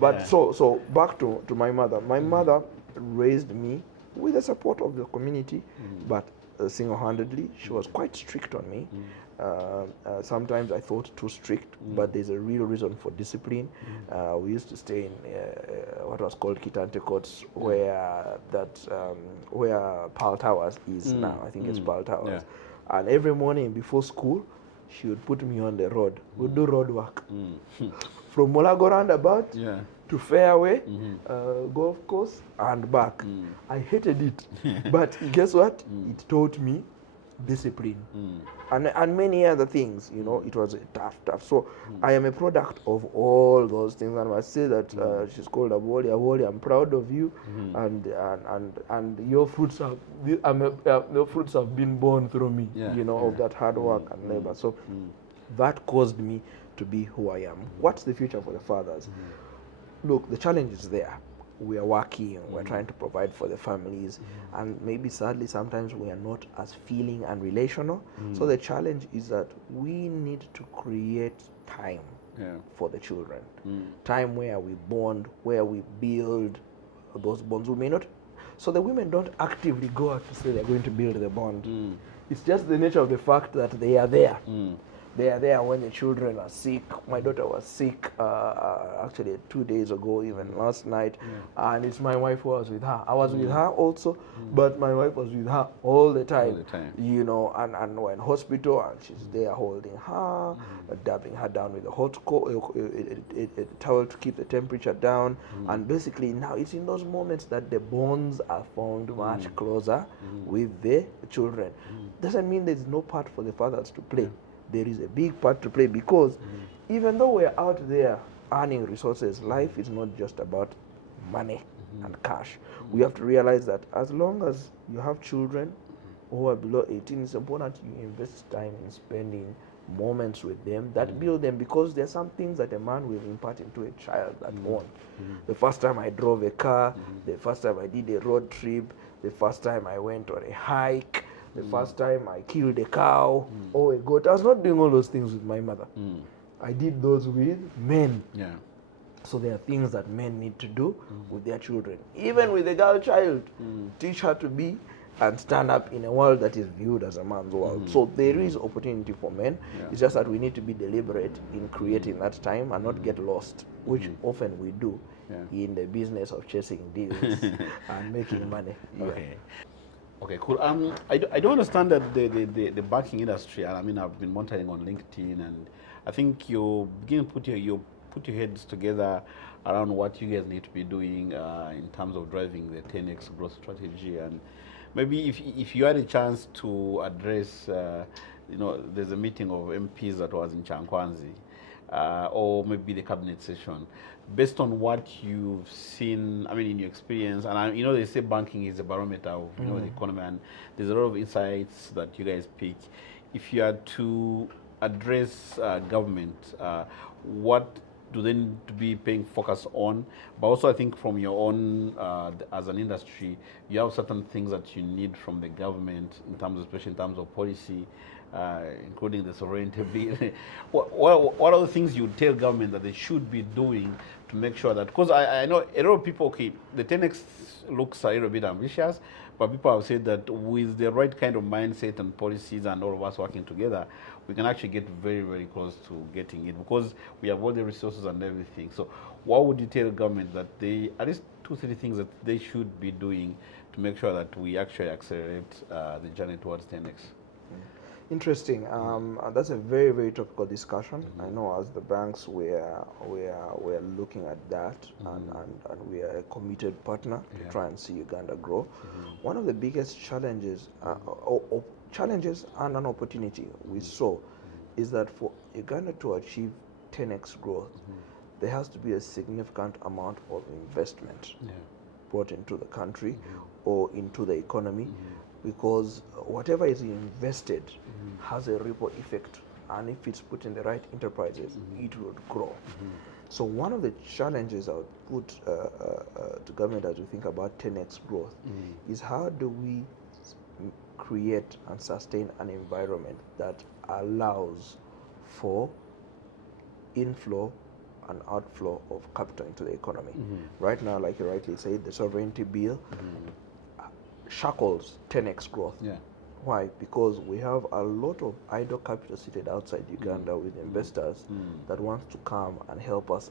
But so back to my mother. My mother raised me with the support of the community, but single-handedly. She was quite strict on me. Sometimes I thought too strict, but there's a real reason for discipline. We used to stay in what was called Kitante Courts, where where Pearl Towers is now. I think it's Pearl Towers. And every morning before school, she would put me on the road. We'd do road work from Molago roundabout to Fairway, golf course, and back. I hated it, but guess what? It taught me discipline and many other things. You know, it was tough. So I am a product of all those things, and I must say that she's called Aboli. I'm proud of you, and your fruits have your fruits have been born through me. You know, of that hard work and labor. So that caused me to be who I am. What's the future for the fathers? Look, the challenge is there. We are working, we're trying to provide for the families, and maybe sadly sometimes we are not as feeling and relational. So the challenge is that we need to create time for the children. Time where we bond, where we build those bonds. We may not, so the women don't actively go out to say they're going to build the bond. It's just the nature of the fact that they are there. They are there when the children are sick. My daughter was sick actually 2 days ago, even last night, and it's my wife who was with her. I was with her also, but my wife was with her all the time. You know, and we're in hospital, and she's there holding her, dabbing her down with a hot a towel to keep the temperature down. And basically now it's in those moments that the bonds are found much closer with the children. Doesn't mean there's no part for the fathers to play. There is a big part to play, because even though we're out there earning resources, life is not just about money and cash. We have to realize that as long as you have children who are below 18, it's important you invest time in spending moments with them that build them, because there are some things that a man will impart into a child that won't. The first time I drove a car, the first time I did a road trip, the first time I went on a hike, the first time I killed a cow or a goat, I was not doing all those things with my mother. I did those with men. So there are things that men need to do with their children. Even with a girl child, teach her to be and stand up in a world that is viewed as a man's world. So there is opportunity for men. It's just that we need to be deliberate in creating that time and not get lost, which often we do in the business of chasing deals and making money. Okay, cool. I don't understand that the banking industry, and I mean, I've been monitoring on LinkedIn, and I think you begin to put your heads together around what you guys need to be doing in terms of driving the 10x growth strategy. And maybe if you had a chance to address, you know, there's a meeting of MPs that was in Chankwanzi, or maybe the cabinet session, based on what you've seen, I mean, in your experience, and you know, they say banking is a barometer of, you know, the economy, and there's a lot of insights that you guys pick. If you had to address government, what do they need to be paying focus on? But also, I think from your own, as an industry, you have certain things that you need from the government, in terms, especially in terms of policy, including the sovereignty bill. What are the things you would tell government that they should be doing to make sure that, because I know a lot of people, okay, the 10x looks a little bit ambitious, but people have said that with the right kind of mindset and policies and all of us working together, we can actually get very, very close to getting it, because we have all the resources and everything. So what would you tell government that they, at least 2-3 things that they should be doing to make sure that we actually accelerate the journey towards 10x? Interesting. That's a very, very topical discussion. I know as the banks we're looking at that, and we are a committed partner to try and see Uganda grow. One of the biggest challenges, challenges and an opportunity we saw, is that for Uganda to achieve 10x growth, there has to be a significant amount of investment brought into the country or into the economy, because whatever is invested has a ripple effect, and if it's put in the right enterprises, it would grow. So one of the challenges I would put to government as we think about 10x growth is, how do we create and sustain an environment that allows for inflow and outflow of capital into the economy. Right now, like you rightly said, the sovereignty bill shackles 10x growth. Why? Because we have a lot of idle capital seated outside Uganda with investors that wants to come and help us,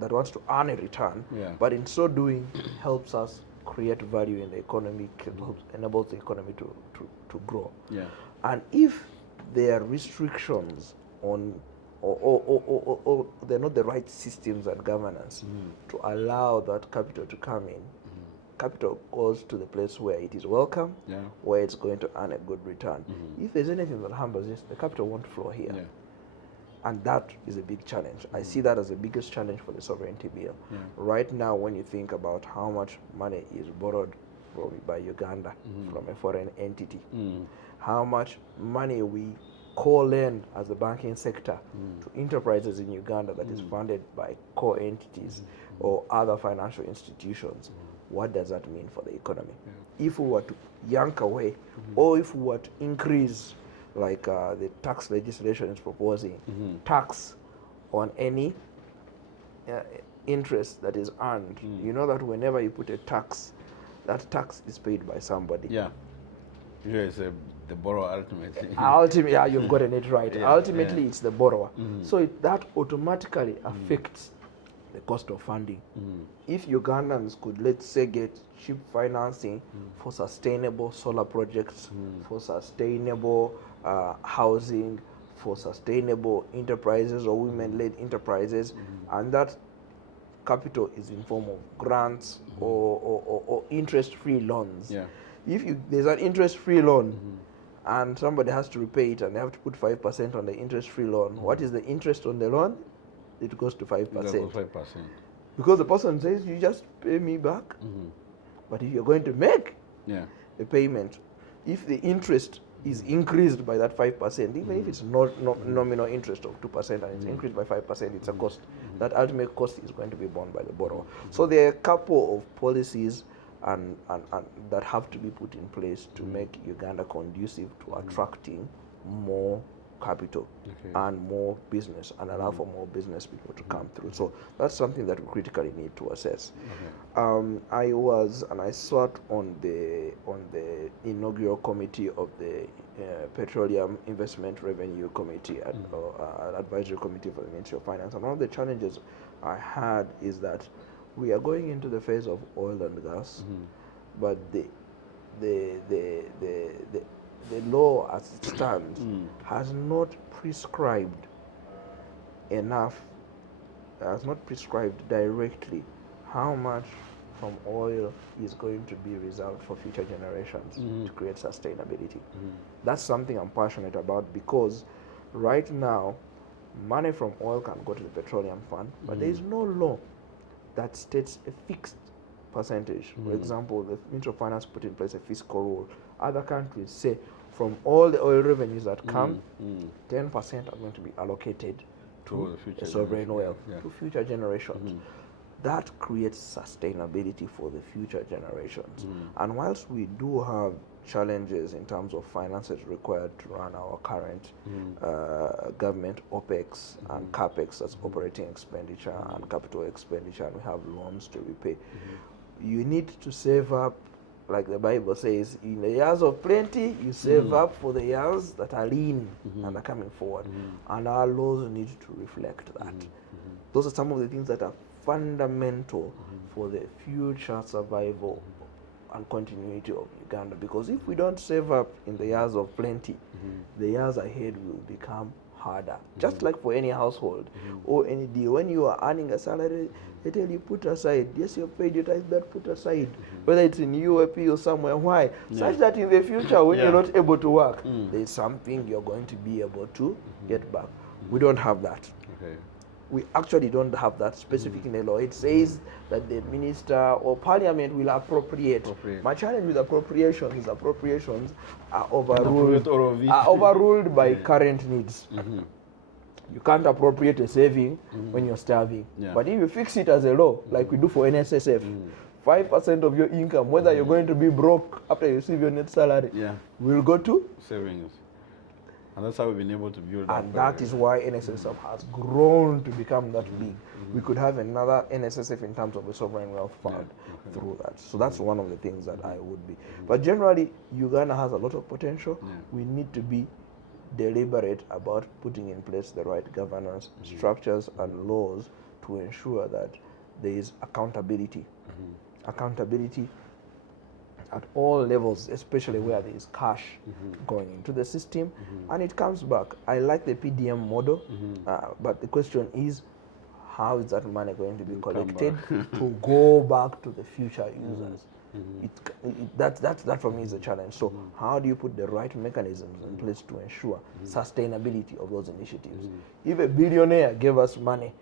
that wants to earn a return, but in so doing helps us create value in the economy, enables the economy to grow. And if there are restrictions on or they're not the right systems and governance to allow that capital to come in, capital goes to the place where it is welcome, where it's going to earn a good return. If there's anything that hampers this, the capital won't flow here. And that is a big challenge. I see that as the biggest challenge for the sovereignty bill. Right now, when you think about how much money is borrowed by Uganda from a foreign entity, how much money we co-lend as the banking sector to enterprises in Uganda that is funded by core entities or other financial institutions, what does that mean for the economy? If we were to yank away, or if we were to increase, like the tax legislation is proposing, tax on any interest that is earned, you know that whenever you put a tax, that tax is paid by somebody. Usually it's the borrower ultimately. Ultimately, you've gotten it right. Ultimately, it's the borrower. So that automatically affects the cost of funding. If Ugandans could, let's say, get cheap financing for sustainable solar projects, for sustainable housing, for sustainable enterprises or women-led enterprises, and that capital is in form of grants or interest-free loans. If there's an interest-free loan and somebody has to repay it and they have to put 5% on the interest-free loan, what is the interest on the loan? It goes to 5%. Because the person says, you just pay me back. But if you're going to make a payment, if the interest is increased by that 5%, even if it's not nominal interest of 2% and it's increased by 5%, it's a cost. That ultimate cost is going to be borne by the borrower. So there are a couple of policies and that have to be put in place to make Uganda conducive to attracting more capital and more business and allow for more business people to come through. So that's something that we critically need to assess. I sat on the inaugural committee of the Petroleum Investment Revenue Committee at advisory committee for the Ministry of Finance, and one of the challenges I had is that we are going into the phase of oil and gas, but the law as it stands has not prescribed enough, has not prescribed directly how much from oil is going to be reserved for future generations to create sustainability. That's something I'm passionate about, because right now money from oil can go to the petroleum fund, but there is no law that states a fixed percentage. For example, the Ministry of Finance put in place a fiscal rule. Other countries say from all the oil revenues that come, 10% are going to be allocated to the sovereign oil, to future generations. That creates sustainability for the future generations. And whilst we do have challenges in terms of finances required to run our current government OPEX and CAPEX, that's operating expenditure and capital expenditure, and we have loans to repay, you need to save up, like the Bible says, in the years of plenty, you save up for the years that are lean and are coming forward. And our laws need to reflect that. Those are some of the things that are fundamental for the future survival and continuity of Uganda, because if we don't save up in the years of plenty, the years ahead will become harder. Just like for any household or any deal, when you are earning a salary, they tell you put aside. Yes, you've paid your tithe, but put aside. Whether it's in UAP or somewhere. Why? Such that in the future, when you're not able to work, there's something you're going to be able to get back. We don't have that. We actually don't have that specific in the law. It says that the minister or parliament will appropriate. My challenge with appropriations is appropriations are overruled by current needs. You can't appropriate a saving when you're starving. But if you fix it as a law, like we do for NSSF, 5% of your income, whether you're going to be broke after you receive your net salary, will go to savings. And that's how we've been able to build And up. that is why NSSF has grown to become that big. We could have another NSSF in terms of a sovereign wealth fund through that. So that's one of the things that I would be. But generally, Uganda has a lot of potential. We need to be deliberate about putting in place the right governance structures and laws to ensure that there is accountability. Accountability at all levels, especially where there is cash going into the system and it comes back. I like the PDM model, but the question is, how is that money going to be collected to go back to the future users? That for me is a challenge. So how do you put the right mechanisms in place to ensure sustainability of those initiatives? If a billionaire gave us money,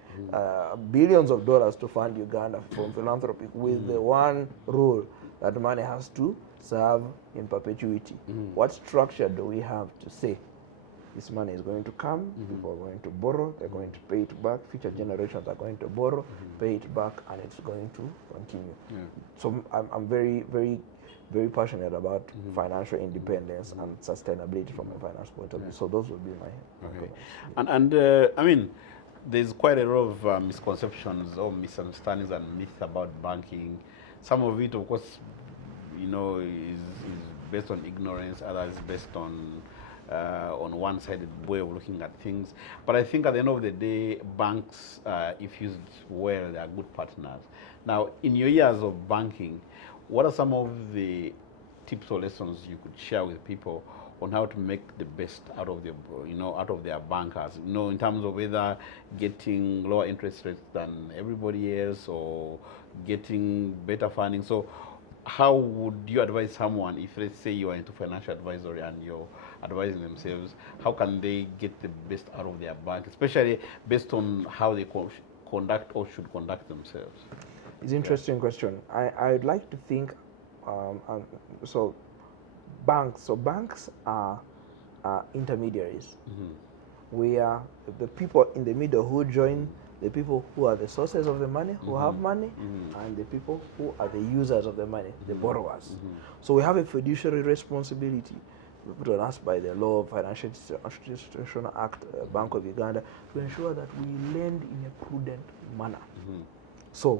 billions of dollars to fund Uganda from philanthropy with the one rule that money has to serve in perpetuity, what structure do we have to say this money is going to come, people are going to borrow, they're going to pay it back, future generations are going to borrow, pay it back, and it's going to continue. So I'm very, very, very passionate about financial independence and sustainability from a finance point of view. So those would be my comments. And I mean, there's quite a lot of misconceptions or misunderstandings and myths about banking. Some of it, of course, you know, is based on ignorance, others based on one-sided way of looking at things. But I think at the end of the day, banks, if used well, they are good partners. Now, in your years of banking, what are some of the tips or lessons you could share with people on how to make the best out of their bankers? You know, in terms of either getting lower interest rates than everybody else or getting better funding. So, how would you advise someone if, let's say, you are into financial advisory and you're advising themselves, how can they get the best out of their bank, especially based on how they conduct or should conduct themselves? It's an interesting question. I'd like to think, so banks are intermediaries. We are the people in the middle who join the people who are the sources of the money, who have money, and the people who are the users of the money, the borrowers. So we have a fiduciary responsibility put on us by the law of Financial Institution Act, Bank of Uganda, to ensure that we lend in a prudent manner. So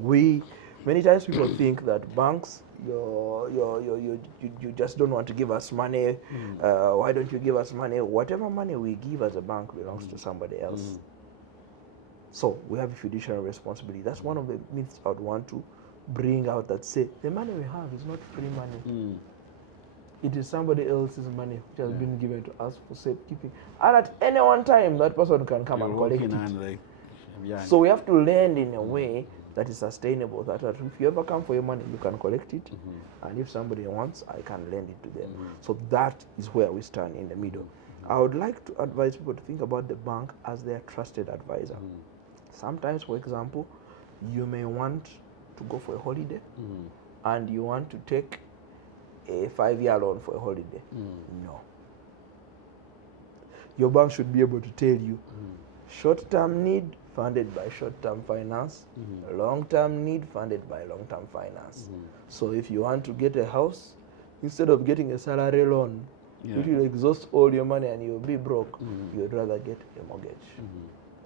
many times people think that banks, you just don't want to give us money. Why don't you give us money? Whatever money we give as a bank belongs to somebody else. So we have a fiduciary responsibility. That's one of the myths I would want to bring out, that say the money we have is not free money. It is somebody else's money which has been given to us for safekeeping. And at any one time, that person can come and collect it. So we have to lend in a way that is sustainable, that if you ever come for your money, you can collect it. And if somebody wants, I can lend it to them. So that is where we stand in the middle. I would like to advise people to think about the bank as their trusted advisor. Sometimes, for example, you may want to go for a holiday and you want to take a 5-year loan for a holiday. No. Your bank should be able to tell you short-term need funded by short-term finance, long-term need funded by long-term finance. So if you want to get a house, instead of getting a salary loan, it will exhaust all your money and you'll be broke. You'd rather get a mortgage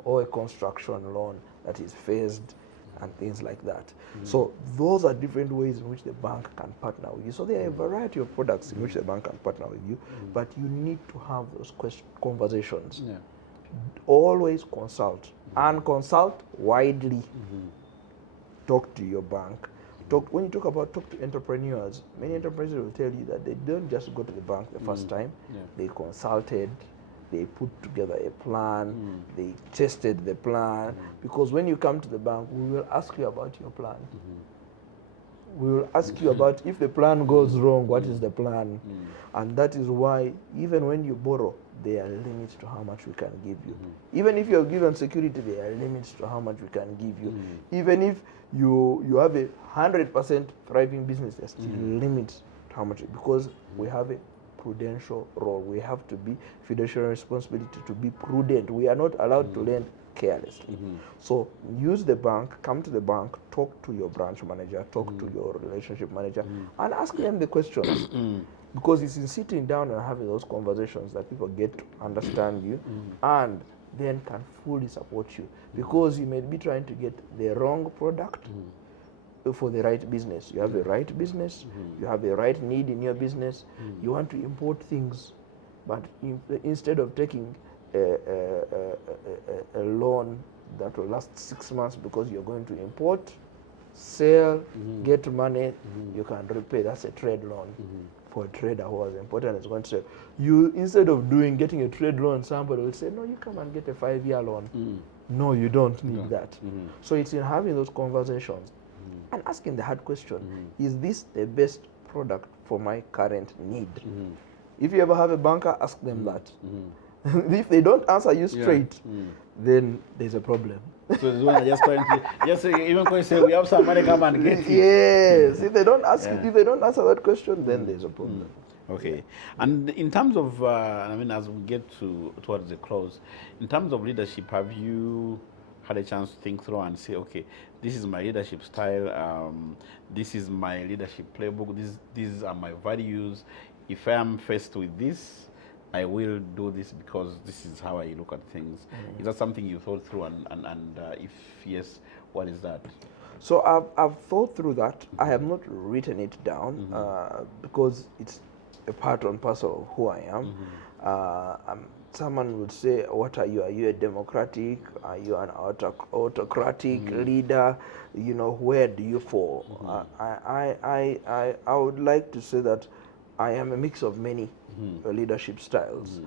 or a construction loan that is phased and things like that. So those are different ways in which the bank can partner with you. So there are a variety of products in which the bank can partner with you, but you need to have those conversations. Always consult and consult widely. Talk to your bank. When you talk to entrepreneurs, many entrepreneurs will tell you that they don't just go to the bank the first time. They consulted, they put together a plan, they tested the plan, because when you come to the bank, we will ask you about your plan. We will ask you about if the plan goes wrong, what is the plan? And that is why even when you borrow, there are limits to how much we can give you. Even if you are given security, there are limits to how much we can give you. Even if you have a 100% thriving business, there are still limits to how much, because we have a prudential role. We have to be fiduciary responsibility to be prudent. We are not allowed to lend carelessly. So use the bank, come to the bank, talk to your branch manager, talk to your relationship manager, and ask them the questions. Because it's in sitting down and having those conversations that people get to understand you and then can fully support you. Because you may be trying to get the wrong product for the right business. You have the right business, you have the right need in your business, you want to import things, but instead of taking a loan that will last 6 months because you're going to import, sell, get money, you can repay. That's a trade loan. For a trader who was important, is going to say, you, instead of getting a trade loan, somebody will say, no, you come and get a 5-year loan. No, you don't need that. So it's in having those conversations and asking the hard question, is this the best product for my current need? If you ever have a banker, ask them that. If they don't answer you straight, then there's a problem. So this one I just trying to just even when you say we have some money, come and get it. Yes. If they don't ask, if they don't answer that question, then there's a problem. Okay. And in terms of, I mean, as we get towards the close, in terms of leadership, have you had a chance to think through and say, okay, this is my leadership style, this is my leadership playbook, these are my values. If I am faced with this, I will do this because this is how I look at things. Is that something you thought through, and if yes, what is that? So I've thought through that. I have not written it down because it's a part and parcel of who I am. Someone would say, what are you? Are you a democratic? Are you an autocratic leader? You know, where do you fall? I would like to say that I am a mix of many leadership styles.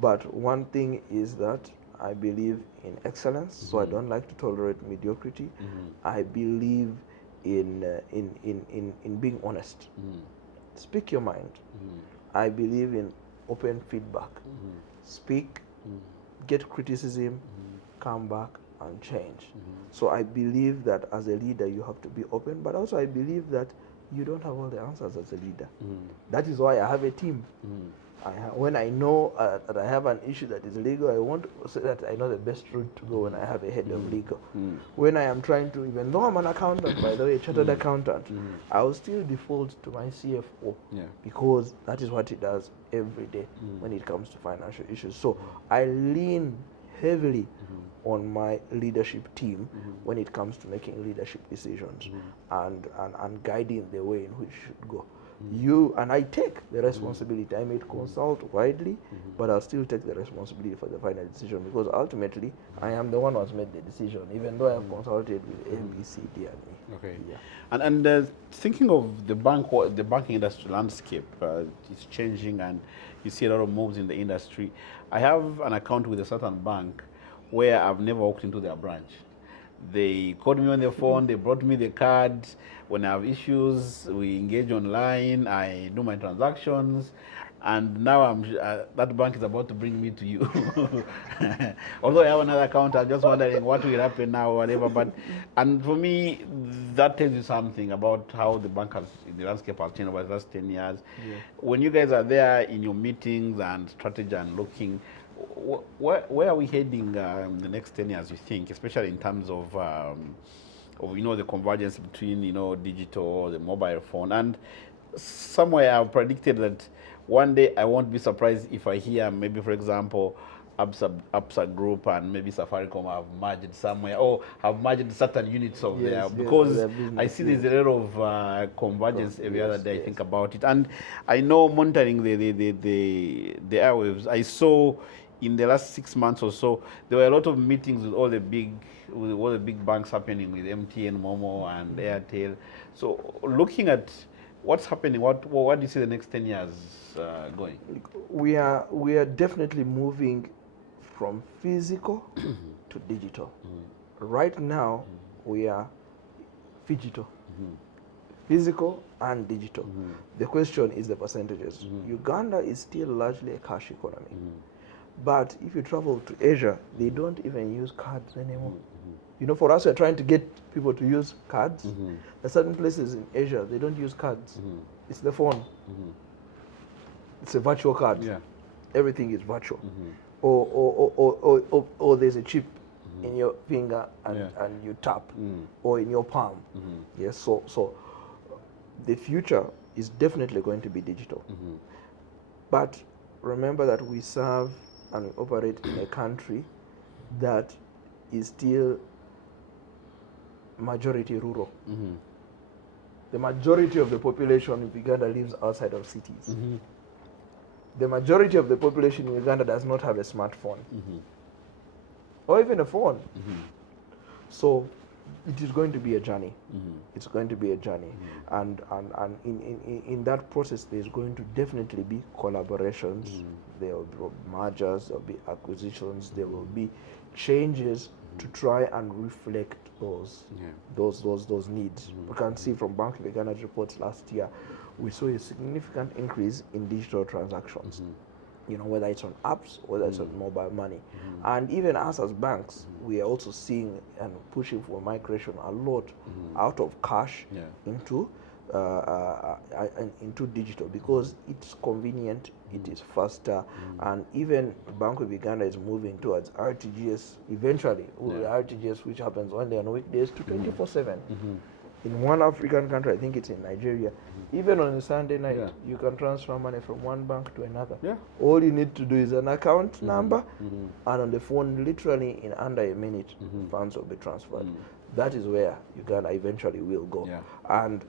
But one thing is that I believe in excellence, so I don't like to tolerate mediocrity. I believe in being honest. Speak your mind. I believe in open feedback. Speak, get criticism, come back and change. So I believe that as a leader you have to be open, but also I believe that you don't have all the answers as a leader. That is why I have a team. When I know that I have an issue that is legal, I want to say that I know the best route to go when I have a head of legal. When I am trying to, even though I'm an accountant, by the way, a chartered accountant, I will still default to my CFO because that is what he does every day when it comes to financial issues. So I lean heavily on my leadership team when it comes to making leadership decisions and guiding the way in which should go. You and I take the responsibility. I may consult widely, but I'll still take the responsibility for the final decision because ultimately I am the one who has made the decision, even though I've consulted with A, B, C, D, and E. Okay. Yeah. And thinking of the banking industry landscape, it's changing, and you see a lot of moves in the industry. I have an account with a certain bank where I've never walked into their branch. They called me on the phone, they brought me the card. When I have issues, we engage online, I do my transactions, and now that bank is about to bring me to you. Although I have another account, I'm just wondering what will happen now or whatever. And for me, that tells you something about how the landscape has changed over the last 10 years. When you guys are there in your meetings and strategy and looking, where are we heading in the next 10 years, you think, especially in terms of the convergence between, digital, the mobile phone? And somewhere I've predicted that one day I won't be surprised if I hear maybe, for example, Absa Group and maybe Safaricom have merged somewhere or have merged certain units of there, because I see there's a lot of convergence every other day. I think about it, and I know monitoring the airwaves, I saw in the last 6 months or so there were a lot of meetings with all the big banks happening with MTN, Momo, and Airtel. So looking at what's happening, what do you see the next 10 years going? We are definitely moving from physical to digital. Right now, we are phygital. Physical and digital. The question is the percentages. Uganda is still largely a cash economy. But if you travel to Asia, they don't even use cards anymore. For us, we're trying to get people to use cards. There are certain places in Asia, they don't use cards. It's the phone. It's a virtual card. Everything is virtual. Or there's a chip in your finger and you tap, or in your palm. Yes, so the future is definitely going to be digital. But remember that we serve and we operate in a country that is still majority rural. The majority of the population in Uganda lives outside of cities. The majority of the population in Uganda does not have a smartphone or even a phone. So it is going to be a journey. It's going to be a journey. And in that process, there's going to definitely be collaborations. There will be mergers, there will be acquisitions, there will be changes to try and reflect those needs. We can see from Bank of Uganda reports last year, we saw a significant increase in digital transactions. Whether it's on apps, whether it's on mobile money. And even us as banks, we are also seeing and pushing for migration a lot out of cash into digital, because it's convenient, it is faster, and even Bank of Uganda is moving towards RTGS eventually. RTGS, which happens only on weekdays, to 24/7. In one African country, I think it's in Nigeria, even on a Sunday night, you can transfer money from one bank to another. All you need to do is an account number, and on the phone, literally in under a minute, funds will be transferred. That is where Uganda eventually will go. And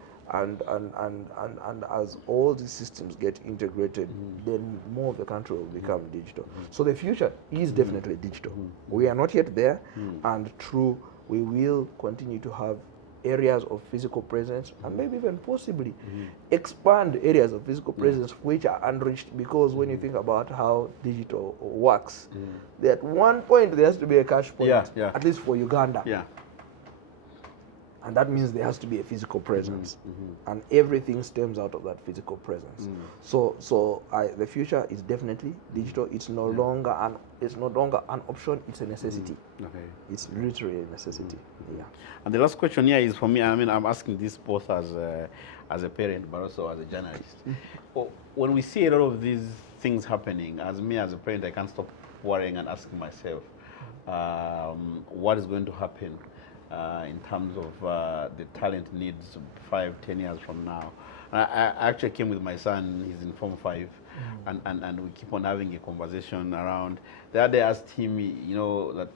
as all these systems get integrated, then more of the country will become digital. So the future is definitely digital. We are not yet there, and we will continue to have areas of physical presence, and maybe even possibly expand areas of physical presence which are unreached, because when you think about how digital works, at one point there has to be a cash point, at least for Uganda. And that means there has to be a physical presence, and everything stems out of that physical presence. So the future is definitely digital. It's no longer an option. It's a necessity. It's literally a necessity. And the last question here is for me. I mean, I'm asking this both as a parent, but also as a journalist. When we see a lot of these things happening, as a parent, I can't stop worrying and asking myself, what is going to happen in terms of the talent needs 5-10 years from now. I actually came with my son, he's in Form 5, and we keep on having a conversation around. The other day I asked him, that,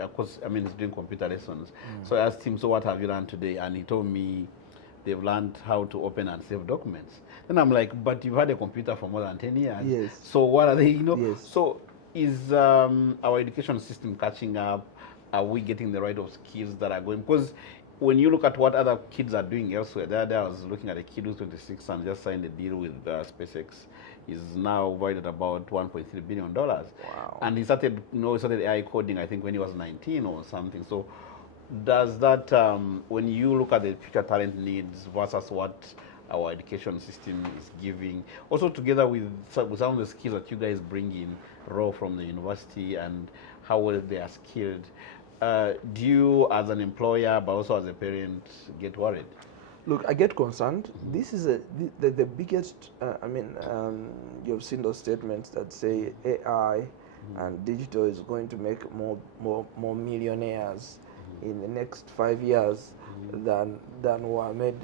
of course, he's doing computer lessons. So I asked him, so what have you learned today? And he told me they've learned how to open and save documents. Then I'm like, but you've had a computer for more than 10 years. Yes. So what are they, Yes. So is our education system catching up? Are we getting the right of skills that are going? Because when you look at what other kids are doing elsewhere, the other day I was looking at a kid who's 26 and just signed a deal with SpaceX. Is now valued at about $1.3 billion. Wow. And he started AI coding, I think, when he was 19 or something. So does that, when you look at the future talent needs versus what our education system is giving, also together with some of the skills that you guys bring in raw from the university and how well they are skilled, do you as an employer but also as a parent get worried? Look, I get concerned. This is the biggest, you've seen those statements that say AI and digital is going to make more millionaires in the next 5 years than were made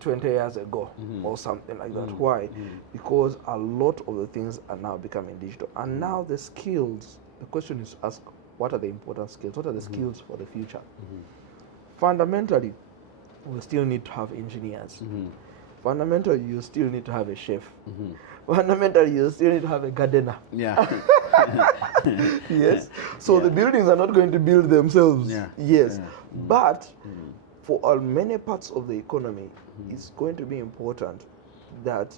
20 years ago or something like that. Why? Because a lot of the things are now becoming digital. And now the skills, the question is asked, what are the important skills? What are the skills for the future? Fundamentally, we still need to have engineers. Fundamentally, you still need to have a chef. Fundamentally, you still need to have a gardener. Yes. So the buildings are not going to build themselves. Yes. But for many parts of the economy, it's going to be important that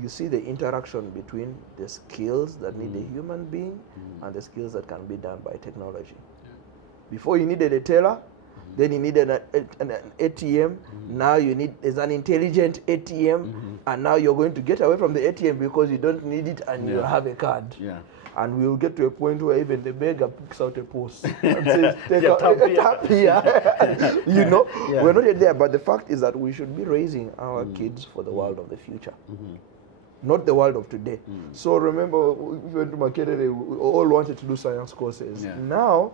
you see the interaction between the skills that need a human being and the skills that can be done by technology. Before you needed a teller, then you needed an ATM. Now there's an intelligent ATM, and now you're going to get away from the ATM because you don't need it and you have a card. And we will get to a point where even the beggar picks out a post and says, tap here. We're not yet there, but the fact is that we should be raising our kids for the world of the future. not the world of today. So remember, we went to Makerere, we all wanted to do science courses. Yeah. Now,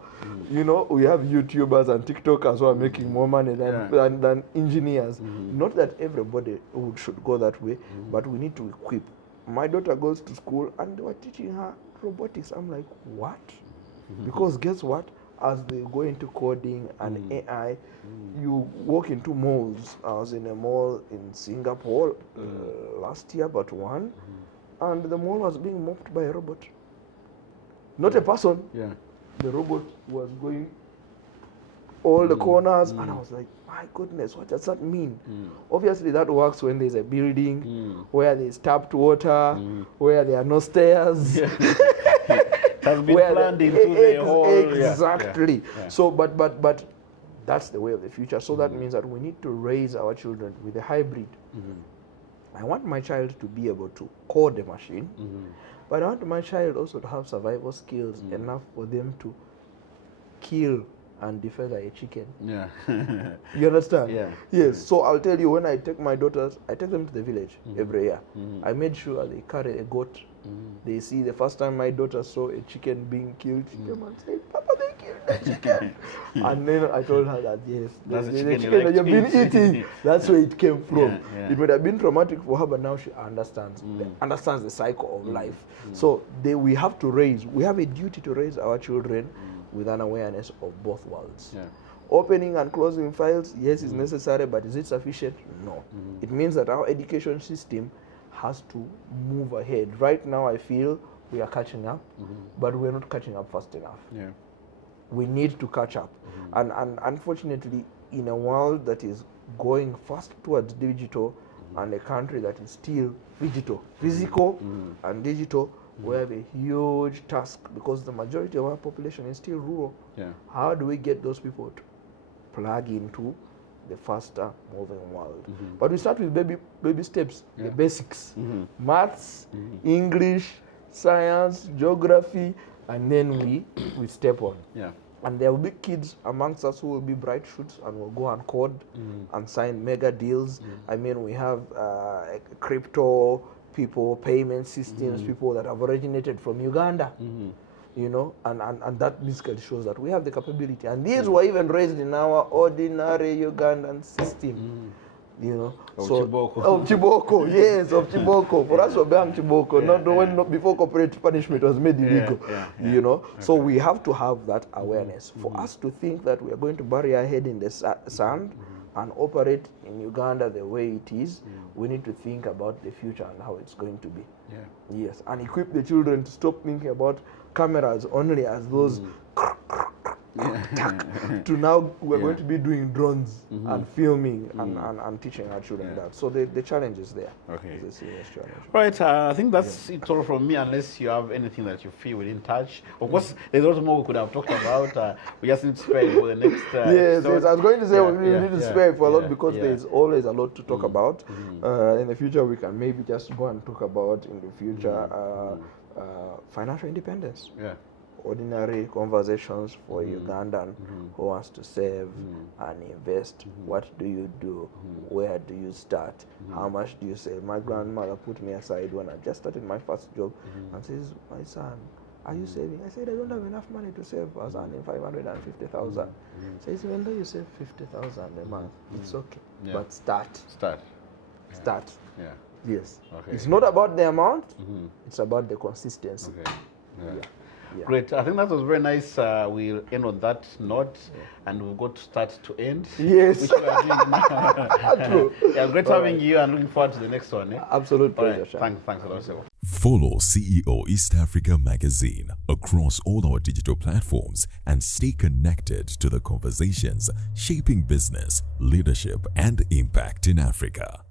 you know, we have YouTubers and TikTokers who are making more money than engineers. Not that everybody should go that way, but we need to equip. My daughter goes to school and they were teaching her robotics. I'm like, what? Because guess what? As they go into coding and AI, you walk into malls. I was in a mall in Singapore last year, but one, and the mall was being mopped by a robot. Not a person. Yeah. The robot was going all the corners, and I was like, my goodness, what does that mean? Obviously, that works when there's a building where there's tapped water, where there are no stairs. Has been planned into the whole. Exactly. Yeah. So, but that's the way of the future. So that means that we need to raise our children with a hybrid. I want my child to be able to code a machine, but I want my child also to have survival skills enough for them to kill and defend a chicken. Yeah. You understand? Yeah. Yes. So I'll tell you, when I take my daughters, I take them to the village every year. I made sure they carry a goat. They see the first time my daughter saw a chicken being killed, she came and said, "Papa, they killed the chicken." And then I told her that yes, That's the the chicken that you've been eating, that's where it came from. Yeah. It would have been traumatic for her, but now she understands. Understands the cycle of life. So we have to raise. We have a duty to raise our children with an awareness of both worlds. Yeah. Opening and closing files, yes, is necessary, but is it sufficient? No. It means that our education system has to move ahead. Right now, I feel we are catching up, but we're not catching up fast enough. Yeah. We need to catch up. And unfortunately, in a world that is going fast towards digital and a country that is still physical and digital, we have a huge task because the majority of our population is still rural. Yeah. How do we get those people to plug into the faster moving world? But we start with baby steps, the basics, maths, English, science, geography, and then we step on. Yeah. And there will be kids amongst us who will be bright shoots and will go and code and sign mega deals. I mean, we have crypto people, payment systems, people that have originated from Uganda. You know, and that basically shows that we have the capability. And these were even raised in our ordinary Ugandan system. You know, Of so Chiboko. Of Chiboko, yes, of Chiboko. For us, we're buying Chiboko, not before corporate punishment was made illegal. You know, so we have to have that awareness. For us to think that we are going to bury our head in the sand and operate in Uganda the way it is, we need to think about the future and how it's going to be. Yeah. Yes, and equip the children to stop thinking about cameras only as those to now we're going to be doing drones and filming and teaching our children that. So the challenge is there. Okay. It's a serious challenge. Right, I think that's it all from me, unless you have anything that you feel we didn't touch. Of course, there's a lot more we could have talked about. We just need to spare it for the next yes, episode. I was going to say we need to spare it for a lot because yeah. there's always a lot to talk about. In the future, we can maybe just go and talk about in the future financial independence. Yeah. Ordinary conversations for Ugandan who wants to save and invest. What do you do? Where do you start? How much do you save? My grandmother put me aside when I just started my first job and says, "My son, are you saving?" I said, "I don't have enough money to save. I was earning 550,000. Says, "Even though you save 50,000 a month, it's okay. But start. Start. Yeah. Yes. Okay. It's not about the amount. It's about the consistency." Okay. Yeah. Yeah. Great. I think that was very nice. We'll end on that note, and we'll go to start to end. Yes. Which we are doing now. True. Yeah, great having you, and looking forward to the next one. Absolute All pleasure. right. Thanks a lot, sir. Follow CEO East Africa Magazine across all our digital platforms and stay connected to the conversations shaping business, leadership, and impact in Africa.